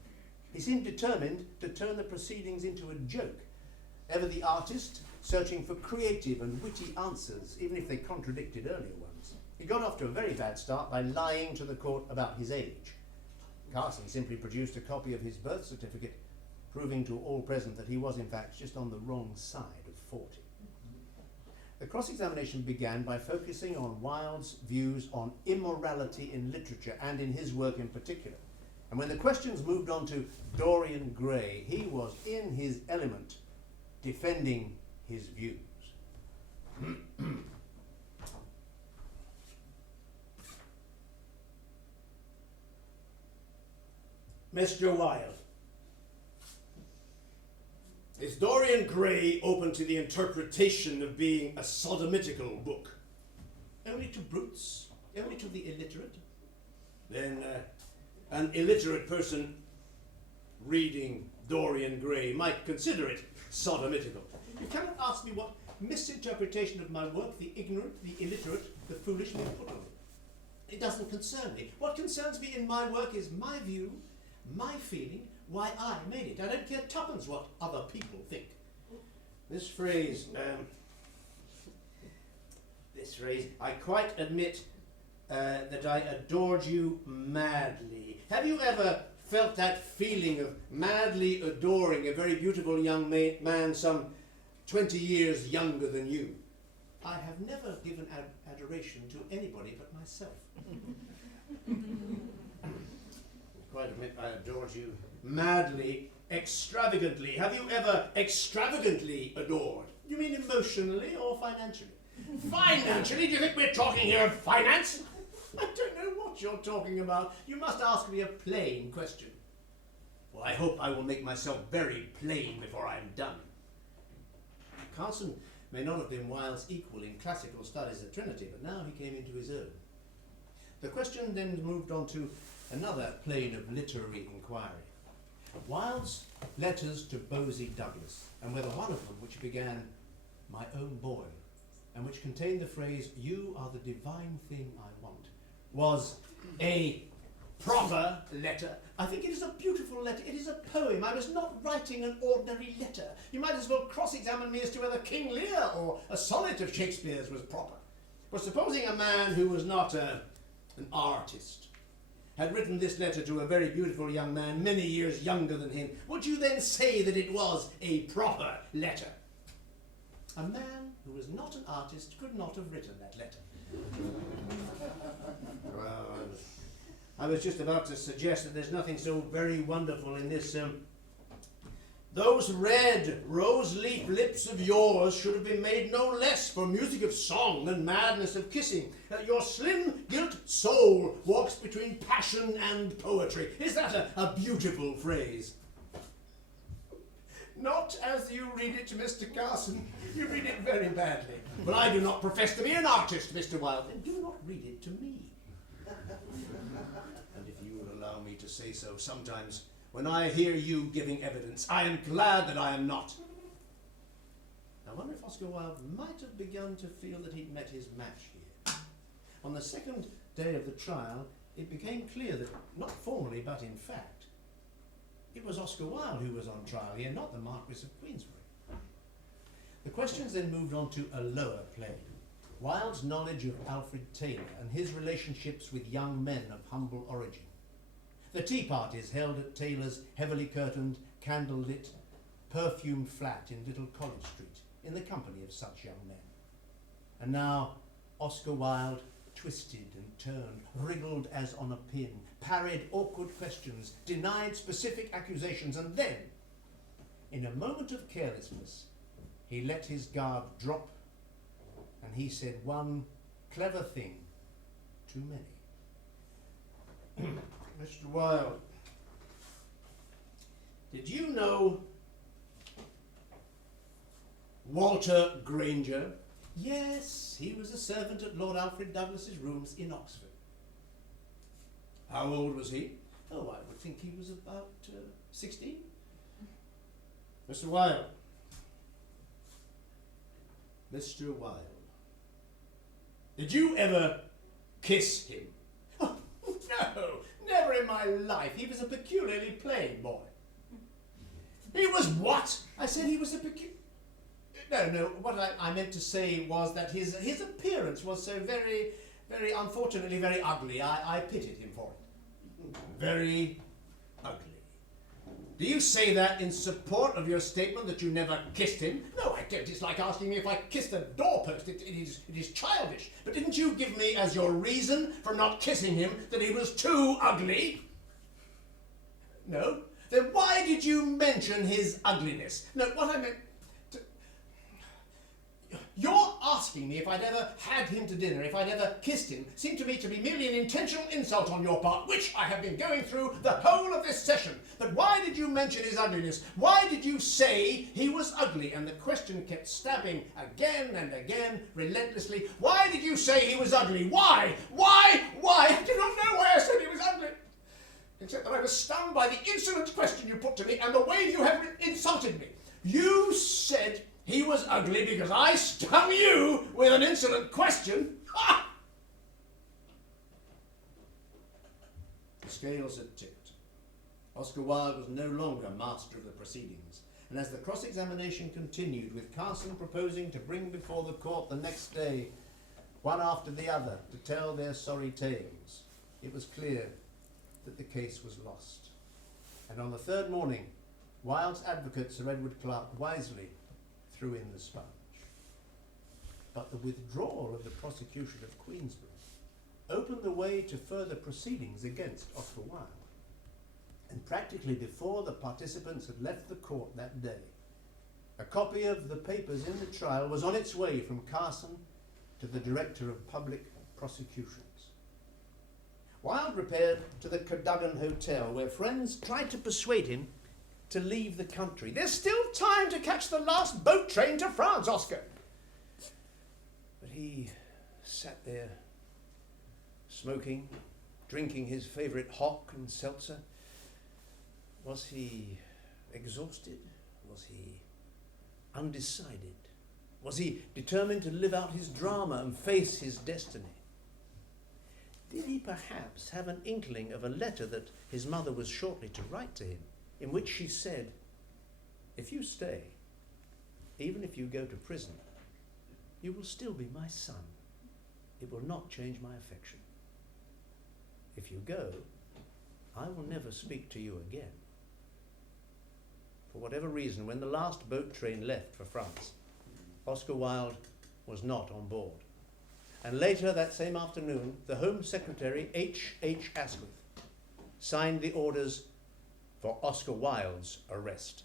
He seemed determined to turn the proceedings into a joke, ever the artist searching for creative and witty answers, even if they contradicted earlier ones. He got off to a very bad start by lying to the court about his age. Carson simply produced a copy of his birth certificate, proving to all present that he was in fact just on the wrong side of 40. The cross-examination began by focusing on Wilde's views on immorality in literature and in his work in particular. And when the questions moved on to Dorian Gray, he was in his element, defending his views. Mr. Wilde, is Dorian Gray open to the interpretation of being a sodomitical book? Only to brutes, only to the illiterate. Then an illiterate person reading Dorian Gray might consider it sodomitical. You cannot ask me what misinterpretation of my work the ignorant, the illiterate, the foolish may put on it. It doesn't concern me. What concerns me in my work is my view, my feeling, why I made it. I don't care tuppence what other people think. This phrase, I quite admit that I adored you madly. Have you ever felt that feeling of madly adoring a very beautiful young man some 20 years younger than you? I have never given adoration to anybody but myself. Quite admit I adored you madly, extravagantly. Have you ever extravagantly adored? You mean emotionally or financially? Financially? Do you think we're talking here of finance? I don't know what you're talking about. You must ask me a plain question. Well, I hope I will make myself very plain before I'm done. Carson may not have been Wilde's equal in classical studies at Trinity, but now he came into his own. The question then moved on to another plane of literary inquiry. Wilde's letters to Bosie Douglas, and whether one of them, which began, "My own boy," and which contained the phrase, "You are the divine thing I want," was a proper letter. I think it is a beautiful letter. It is a poem. I was not writing an ordinary letter. You might as well cross-examine me as to whether King Lear or a sonnet of Shakespeare's was proper. But supposing a man who was not an artist had written this letter to a very beautiful young man many years younger than him, would you then say that it was a proper letter? A man who was not an artist could not have written that letter. Well, I was just about to suggest that there's nothing so very wonderful in this. Those red rose-leaf lips of yours should have been made no less for music of song than madness of kissing. Your slim, gilt soul walks between passion and poetry. Is that a beautiful phrase? Not as you read it to Mr. Carson. You read it very badly. But I do not profess to be an artist, Mr. Wilde. Then do not read it to me. And if you will allow me to say so, sometimes when I hear you giving evidence, I am glad that I am not. I wonder if Oscar Wilde might have begun to feel that he'd met his match here. On the second day of the trial, it became clear that, not formally but in fact, it was Oscar Wilde who was on trial here, not the Marquess of Queensberry. The questions then moved on to a lower plane. Wilde's knowledge of Alfred Taylor and his relationships with young men of humble origin. The tea parties held at Taylor's heavily curtained, candlelit, perfumed flat in Little College Street, in the company of such young men. And now Oscar Wilde twisted and turned, wriggled as on a pin, parried awkward questions, denied specific accusations, and then, in a moment of carelessness, he let his guard drop, and he said one clever thing too many. Mr. Wilde, did you know Walter Granger? Yes, he was a servant at Lord Alfred Douglas's rooms in Oxford. How old was he? Oh, I would think he was about 16. Mr. Wilde. Mr. Wilde. Did you ever kiss him? Oh, no, never in my life. He was a peculiarly plain boy. He was what? I said he was a No, what I meant to say was that his appearance was so very, unfortunately, very ugly. I pitied him for it. Very ugly. Do you say that in support of your statement that you never kissed him? No, I don't. It's like asking me if I kissed a doorpost. It is childish. But didn't you give me as your reason for not kissing him that he was too ugly? No. Then why did you mention his ugliness? No, what I meant... You're asking me if I'd ever had him to dinner, if I'd ever kissed him, seemed to me to be merely an intentional insult on your part, which I have been going through the whole of this session. But why did you mention his ugliness? Why did you say he was ugly? And the question kept stabbing again and again, relentlessly. Why did you say he was ugly? Why? Why? I do not know why I said he was ugly. Except that I was stung by the insolent question you put to me and the way you have insulted me. You said he was ugly because I stung you with an insolent question? Ha! The scales had tipped. Oscar Wilde was no longer master of the proceedings, and as the cross-examination continued, with Carson proposing to bring before the court the next day, one after the other, to tell their sorry tales, it was clear that the case was lost. And on the third morning, Wilde's advocate, Sir Edward Clarke, wisely threw in the sponge. But the withdrawal of the prosecution of Queensberry opened the way to further proceedings against Oscar Wilde. And practically before the participants had left the court that day, a copy of the papers in the trial was on its way from Carson to the Director of Public Prosecutions. Wilde repaired to the Cadogan Hotel, where friends tried to persuade him to leave the country. There's still time to catch the last boat train to France, Oscar. But he sat there, smoking, drinking his favourite hock and seltzer. Was he exhausted? Was he undecided? Was he determined to live out his drama and face his destiny? Did he perhaps have an inkling of a letter that his mother was shortly to write to him, in which she said, "If you stay, even if you go to prison, you will still be my son. It will not change my affection. If you go, I will never speak to you again." For whatever reason, when the last boat train left for France, Oscar Wilde was not on board. And later that same afternoon, the Home Secretary, H. Asquith, signed the orders for Oscar Wilde's arrest.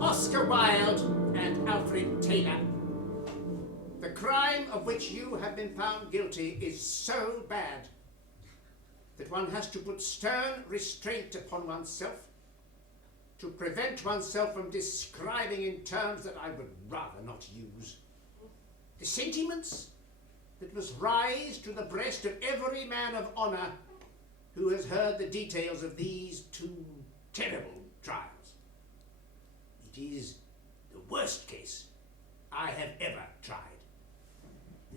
Oscar Wilde and Alfred Taylor. The crime of which you have been found guilty is so bad that one has to put stern restraint upon oneself to prevent oneself from describing in terms that I would rather not use the sentiments that must rise to the breast of every man of honour who has heard the details of these two terrible trials. It is the worst case I have ever tried.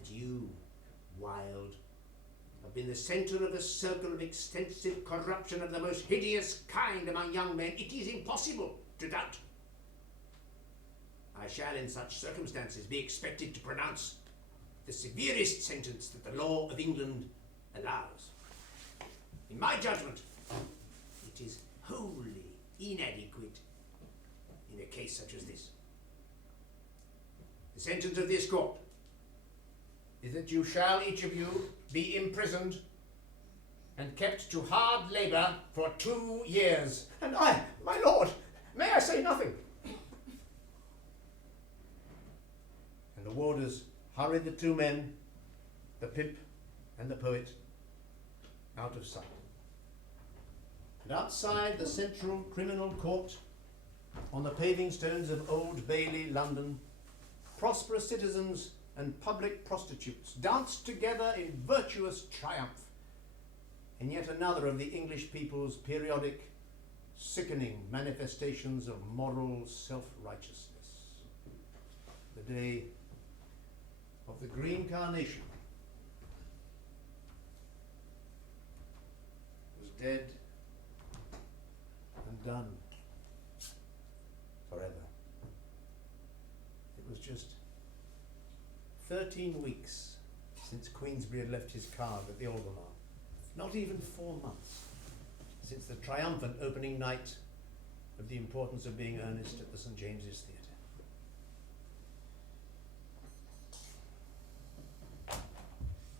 that you, Wilde, have been the centre of a circle of extensive corruption of the most hideous kind among young men, it is impossible to doubt. I shall, in such circumstances, be expected to pronounce the severest sentence that the law of England allows. In my judgment, it is wholly inadequate in a case such as this. The sentence of this court is that you shall, each of you, be imprisoned and kept to hard labour for 2 years. And I, my lord, may I say nothing? And the warders hurried the two men, the pip and the poet, out of sight. And outside the Central Criminal Court, on the paving stones of Old Bailey, London, prosperous citizens and public prostitutes danced together in virtuous triumph in yet another of the English people's periodic, sickening manifestations of moral self-righteousness. The day of the green carnation was dead and done forever. It was just 13 weeks since Queensberry had left his card at the Albemarle. Not even 4 months since the triumphant opening night of The Importance of Being Earnest at the St. James's Theatre.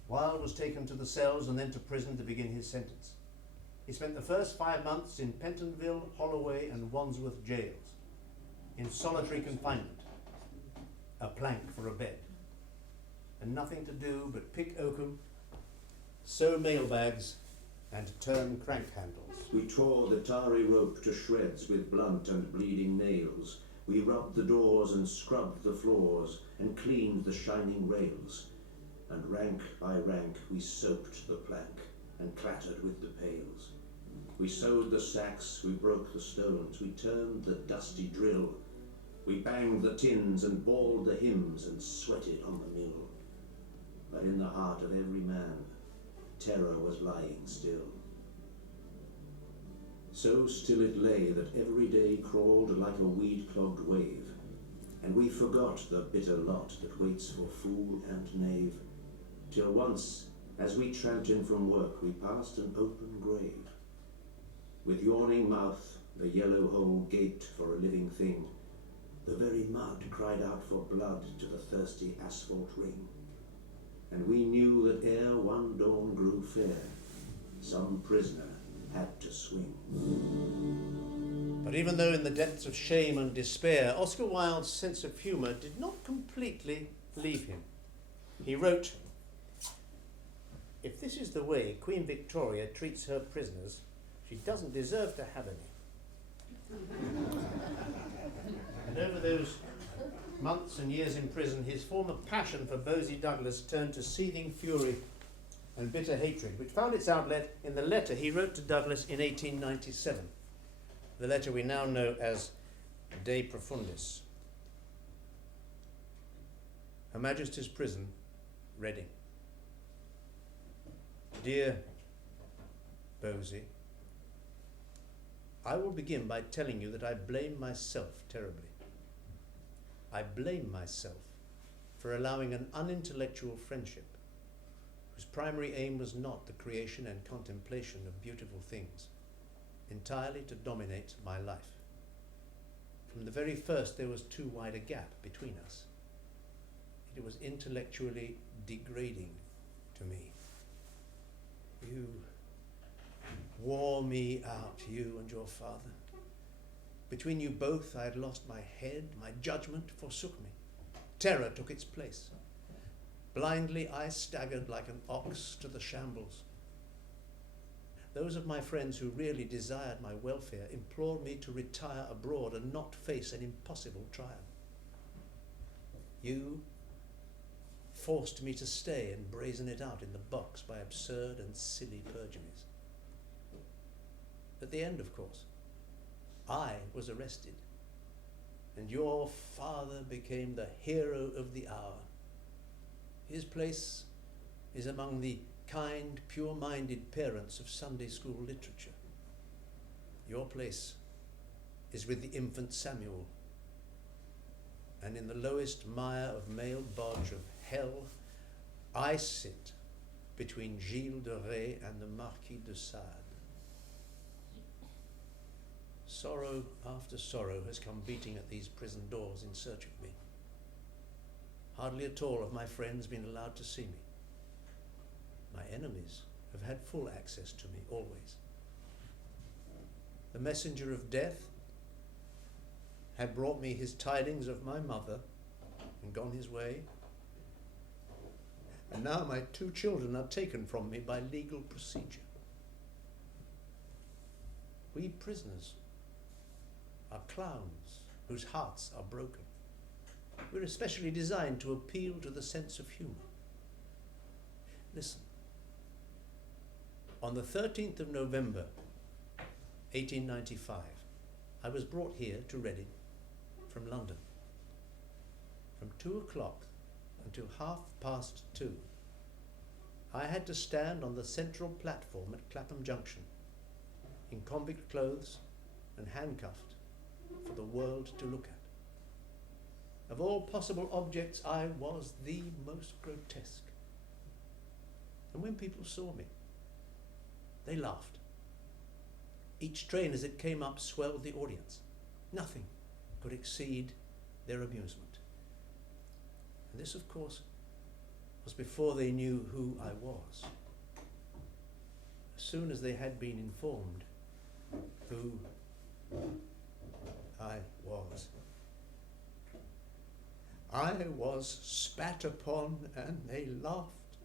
Wilde was taken to the cells and then to prison to begin his sentence. He spent the first 5 months in Pentonville, Holloway and Wandsworth jails, in solitary confinement, a plank for a bed, and nothing to do but pick oakum, sew mailbags, and turn crank handles. We tore the tarry rope to shreds with blunt and bleeding nails. We rubbed the doors and scrubbed the floors and cleaned the shining rails. And rank by rank we soaped the plank and clattered with the pails. We sewed the sacks, we broke the stones, we turned the dusty drill. We banged the tins and bawled the hymns and sweated on the mill. But in the heart of every man, terror was lying still. So still it lay that every day crawled like a weed-clogged wave, and we forgot the bitter lot that waits for fool and knave, till once, as we tramped in from work, we passed an open grave. With yawning mouth, the yellow hole gaped for a living thing. The very mud cried out for blood to the thirsty asphalt ring. And we knew that ere one dawn grew fair, some prisoner had to swing. But even though in the depths of shame and despair, Oscar Wilde's sense of humour did not completely leave him. He wrote, "If this is the way Queen Victoria treats her prisoners, she doesn't deserve to have any." And over those months and years in prison, his former passion for Bosie Douglas turned to seething fury and bitter hatred, which found its outlet in the letter he wrote to Douglas in 1897, the letter we now know as De Profundis. Her Majesty's Prison, Reading. Dear Bosie, I will begin by telling you that I blame myself terribly. I blame myself for allowing an unintellectual friendship, whose primary aim was not the creation and contemplation of beautiful things, entirely to dominate my life. From the very first, there was too wide a gap between us. It was intellectually degrading to me. You wore me out, you and your father. Between you both, I had lost my head, my judgment forsook me. Terror took its place. Blindly, I staggered like an ox to the shambles. Those of my friends who really desired my welfare implored me to retire abroad and not face an impossible trial. You forced me to stay and brazen it out in the box by absurd and silly perjuries. At the end, of course, I was arrested, and your father became the hero of the hour. His place is among the kind, pure-minded parents of Sunday school literature. Your place is with the infant Samuel, and in the lowest mire of male bodge of hell, I sit between Gilles de Rais and the Marquis de Sade. Sorrow after sorrow has come beating at these prison doors in search of me. Hardly at all have my friends been allowed to see me. My enemies have had full access to me always. The messenger of death had brought me his tidings of my mother and gone his way. And now my 2 children are taken from me by legal procedure. We prisoners are clowns whose hearts are broken. We're especially designed to appeal to the sense of humour. Listen. On the 13th of November, 1895, I was brought here to Reading from London. From 2 o'clock until 2:30, I had to stand on the central platform at Clapham Junction, in convict clothes and handcuffed, for the world to look at. Of all possible objects, I was the most grotesque. And when people saw me, they laughed. Each train as it came up swelled the audience. Nothing could exceed their amusement. And this, of course, was before they knew who I was. As soon as they had been informed who I was spat upon, and they laughed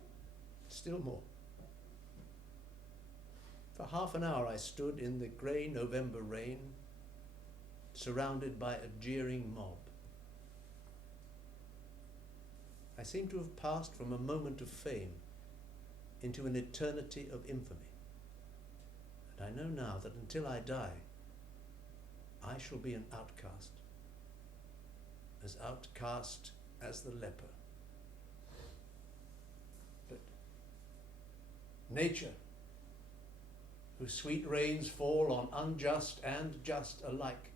still more. For half an hour I stood in the grey November rain, surrounded by a jeering mob. I seemed to have passed from a moment of fame into an eternity of infamy. And I know now that until I die, I shall be an outcast as the leper. But nature, whose sweet rains fall on unjust and just alike,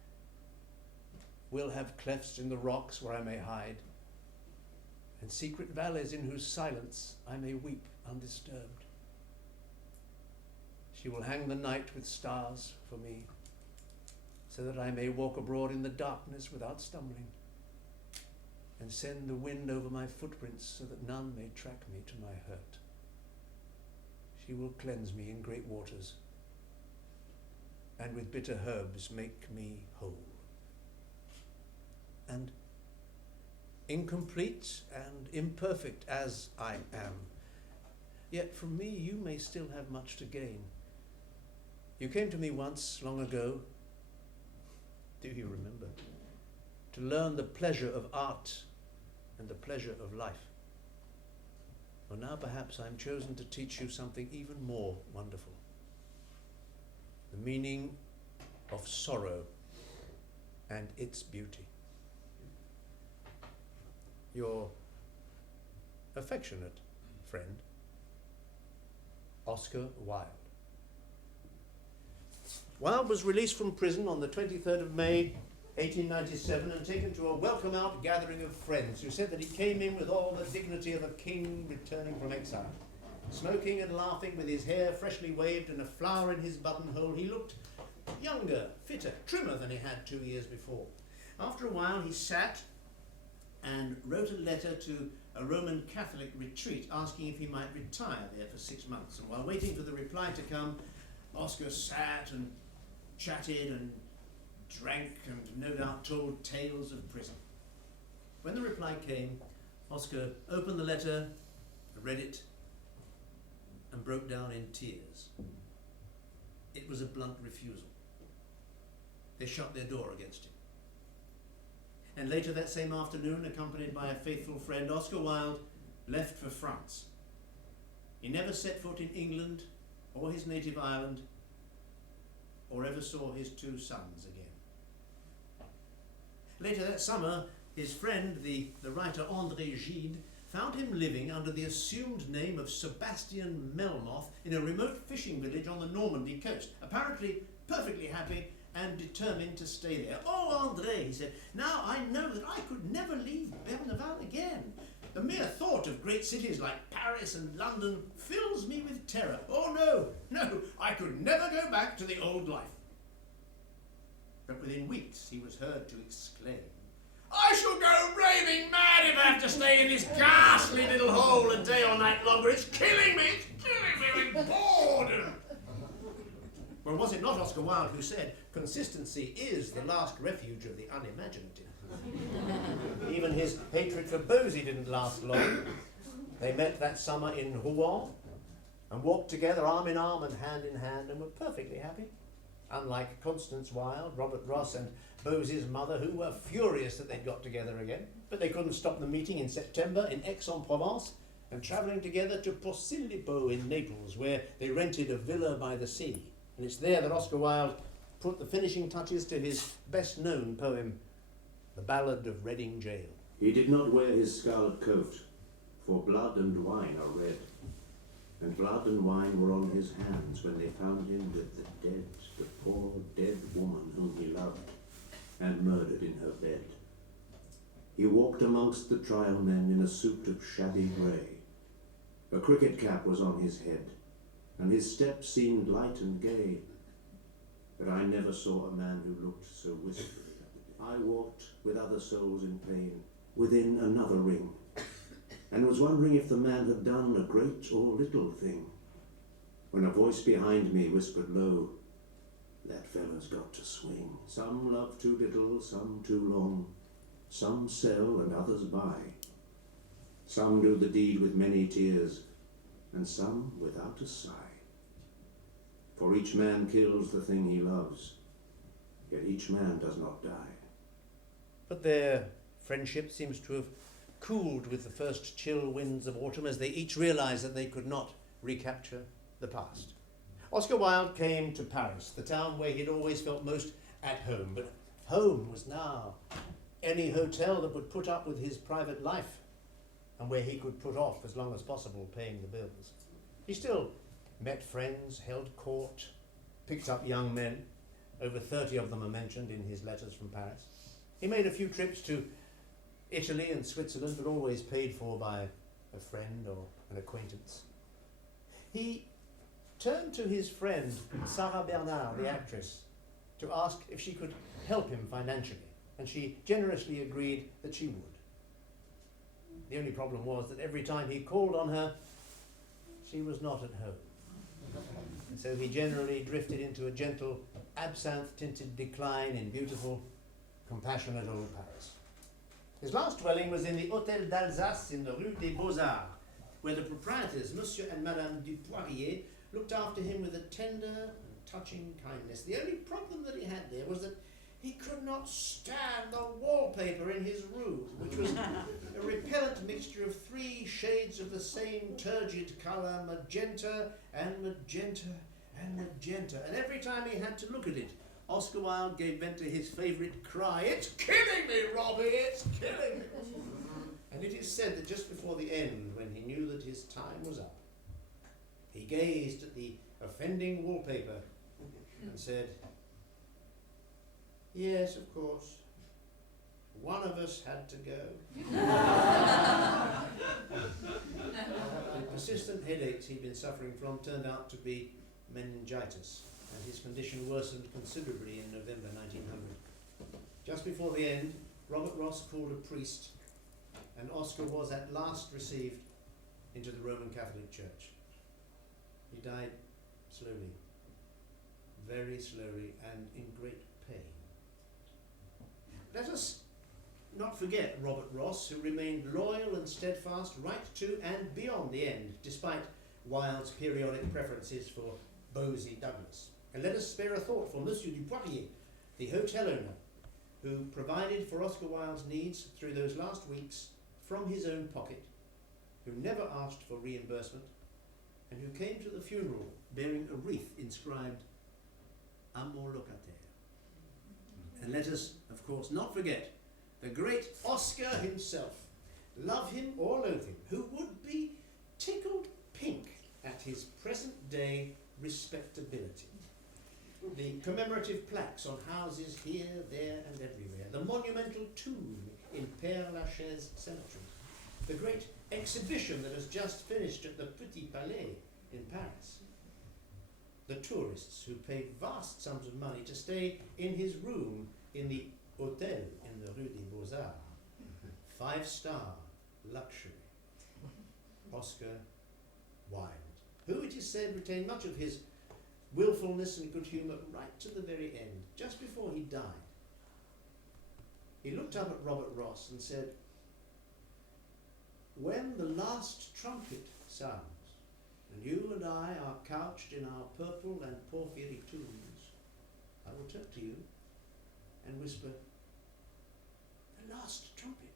will have clefts in the rocks where I may hide, and secret valleys in whose silence I may weep undisturbed. She will hang the night with stars for me, so that I may walk abroad in the darkness without stumbling, and send the wind over my footprints so that none may track me to my hurt. She will cleanse me in great waters, and with bitter herbs make me whole. And incomplete and imperfect as I am, yet from me you may still have much to gain. You came to me once, long ago, do you remember, to learn the pleasure of art and the pleasure of life. Well, now perhaps I'm chosen to teach you something even more wonderful. The meaning of sorrow and its beauty. Your affectionate friend, Oscar Wilde. Wilde was released from prison on the 23rd of May, 1897, and taken to a welcome-out gathering of friends who said that he came in with all the dignity of a king returning from exile. Smoking and laughing, with his hair freshly waved and a flower in his buttonhole, he looked younger, fitter, trimmer than he had 2 years before. After a while he sat and wrote a letter to a Roman Catholic retreat asking if he might retire there for 6 months. And while waiting for the reply to come, Oscar sat and chatted and drank and no doubt told tales of prison. When the reply came, Oscar opened the letter, read it, and broke down in tears. It was a blunt refusal. They shut their door against him. And later that same afternoon, accompanied by a faithful friend, Oscar Wilde left for France. He never set foot in England or his native Ireland, or ever saw his 2 sons again. Later that summer, his friend, the writer André Gide, found him living under the assumed name of Sebastian Melmoth in a remote fishing village on the Normandy coast, apparently perfectly happy and determined to stay there. "Oh, André," he said, "now I know that I could never leave Berneval again. The mere thought of great cities like Paris and London fills me with terror. Oh, no, I could never go back to the old life." But within weeks he was heard to exclaim, "I shall go raving mad if I have to stay in this ghastly little hole a day or night longer. It's killing me with boredom." Well, was it not Oscar Wilde who said, "Consistency is the last refuge of the unimaginative"? Even his hatred for Bosie didn't last long. They met that summer in Rouen and walked together arm in arm and hand and were perfectly happy. Unlike Constance Wilde, Robert Ross and Bosie's mother, who were furious that they'd got together again, but they couldn't stop them meeting in September in Aix-en-Provence and travelling together to Posillipo in Naples, where they rented a villa by the sea. And it's there that Oscar Wilde put the finishing touches to his best-known poem, The Ballad of Reading Gaol. He did not wear his scarlet coat, for blood and wine are red, and blood and wine were on his hands when they found him with the poor dead woman whom he loved, and murdered in her bed. He walked amongst the trial men in a suit of shabby grey. A cricket cap was on his head, and his step seemed light and gay. But I never saw a man who looked so wistfully. I walked with other souls in pain within another ring, and was wondering if the man had done a great or little thing, when a voice behind me whispered low, "That fellow's got to swing. Some love too little, some too long. Some sell and others buy. Some do the deed with many tears, and some without a sigh. For each man kills the thing he loves, yet each man does not die." But their friendship seems to have cooled with the first chill winds of autumn as they each realised that they could not recapture the past. Oscar Wilde came to Paris, the town where he'd always felt most at home, but home was now any hotel that would put up with his private life and where he could put off as long as possible paying the bills. He still met friends, held court, picked up young men. Over 30 of them are mentioned in his letters from Paris. He made a few trips to Italy and Switzerland, but always paid for by a friend or an acquaintance. He turned to his friend, Sarah Bernard, the actress, to ask if she could help him financially, and she generously agreed that she would. The only problem was that every time he called on her, she was not at home. And so he generally drifted into a gentle, absinthe-tinted decline in beautiful, compassionate old Paris. His last dwelling was in the Hôtel d'Alsace in the Rue des Beaux-Arts, where the proprietors, Monsieur and Madame du Poirier, looked after him with a tender and touching kindness. The only problem that he had there was that he could not stand the wallpaper in his room, which was a repellent mixture of 3 shades of the same turgid colour, magenta and magenta and magenta. And every time he had to look at it, Oscar Wilde gave vent to his favourite cry, "It's killing me, Robbie, it's killing me." And it is said that just before the end, when he knew that his time was up, he gazed at the offending wallpaper and said, "Yes, of course, one of us had to go." The persistent headaches he'd been suffering from turned out to be meningitis, and his condition worsened considerably in November 1900. Just before the end, Robert Ross called a priest, and Oscar was at last received into the Roman Catholic Church. He died slowly, very slowly, and in great pain. Let us not forget Robert Ross, who remained loyal and steadfast right to and beyond the end, despite Wilde's periodic preferences for Bosie Douglas. And let us spare a thought for Monsieur du Poirier, the hotel owner, who provided for Oscar Wilde's needs through those last weeks from his own pocket, who never asked for reimbursement, and who came to the funeral bearing a wreath inscribed "A mon locataire." And let us, of course, not forget the great Oscar himself, love him or loathe him, who would be tickled pink at his present-day respectability. The commemorative plaques on houses here, there and everywhere, the monumental tomb in Père Lachaise Cemetery, the great exhibition that has just finished at the Petit Palais in Paris, the tourists who paid vast sums of money to stay in his room in the Hôtel in the Rue des Beaux-Arts, 5-star luxury, Oscar Wilde, who it is said retained much of his willfulness and good humour right to the very end, just before he died. He looked up at Robert Ross and said, "When the last trumpet sounds, and you and I are couched in our purple and porphyry tombs, I will turn to you and whisper, 'The last trumpet.'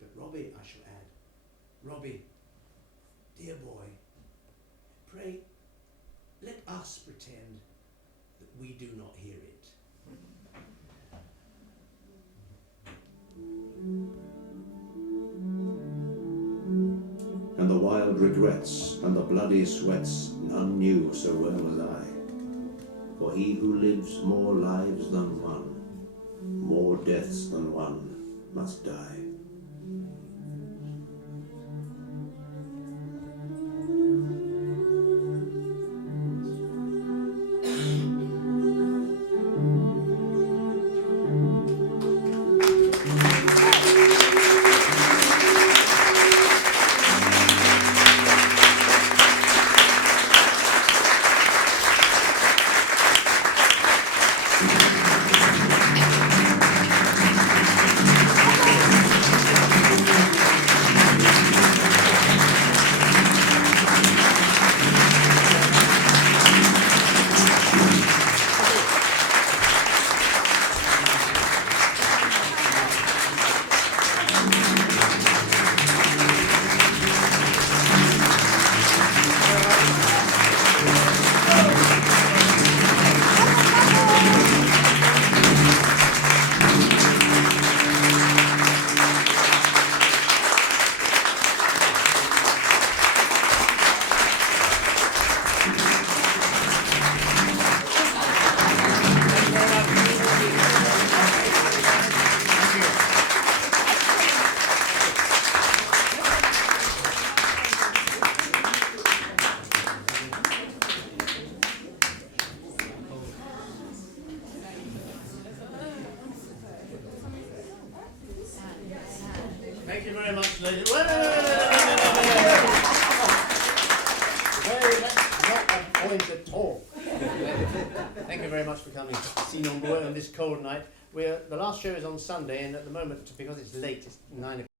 But Robbie, I shall add, Robbie, dear boy, pray let us pretend that we do not hear it." And the wild regrets and the bloody sweats none knew so well as I. For he who lives more lives than one, more deaths than one, must die. Thank you very much, ladies. Well, that's not a point at all. Thank you very much for coming. See you on board on this cold night. The last show is on Sunday, and at the moment, because it's late, it's 9 o'clock.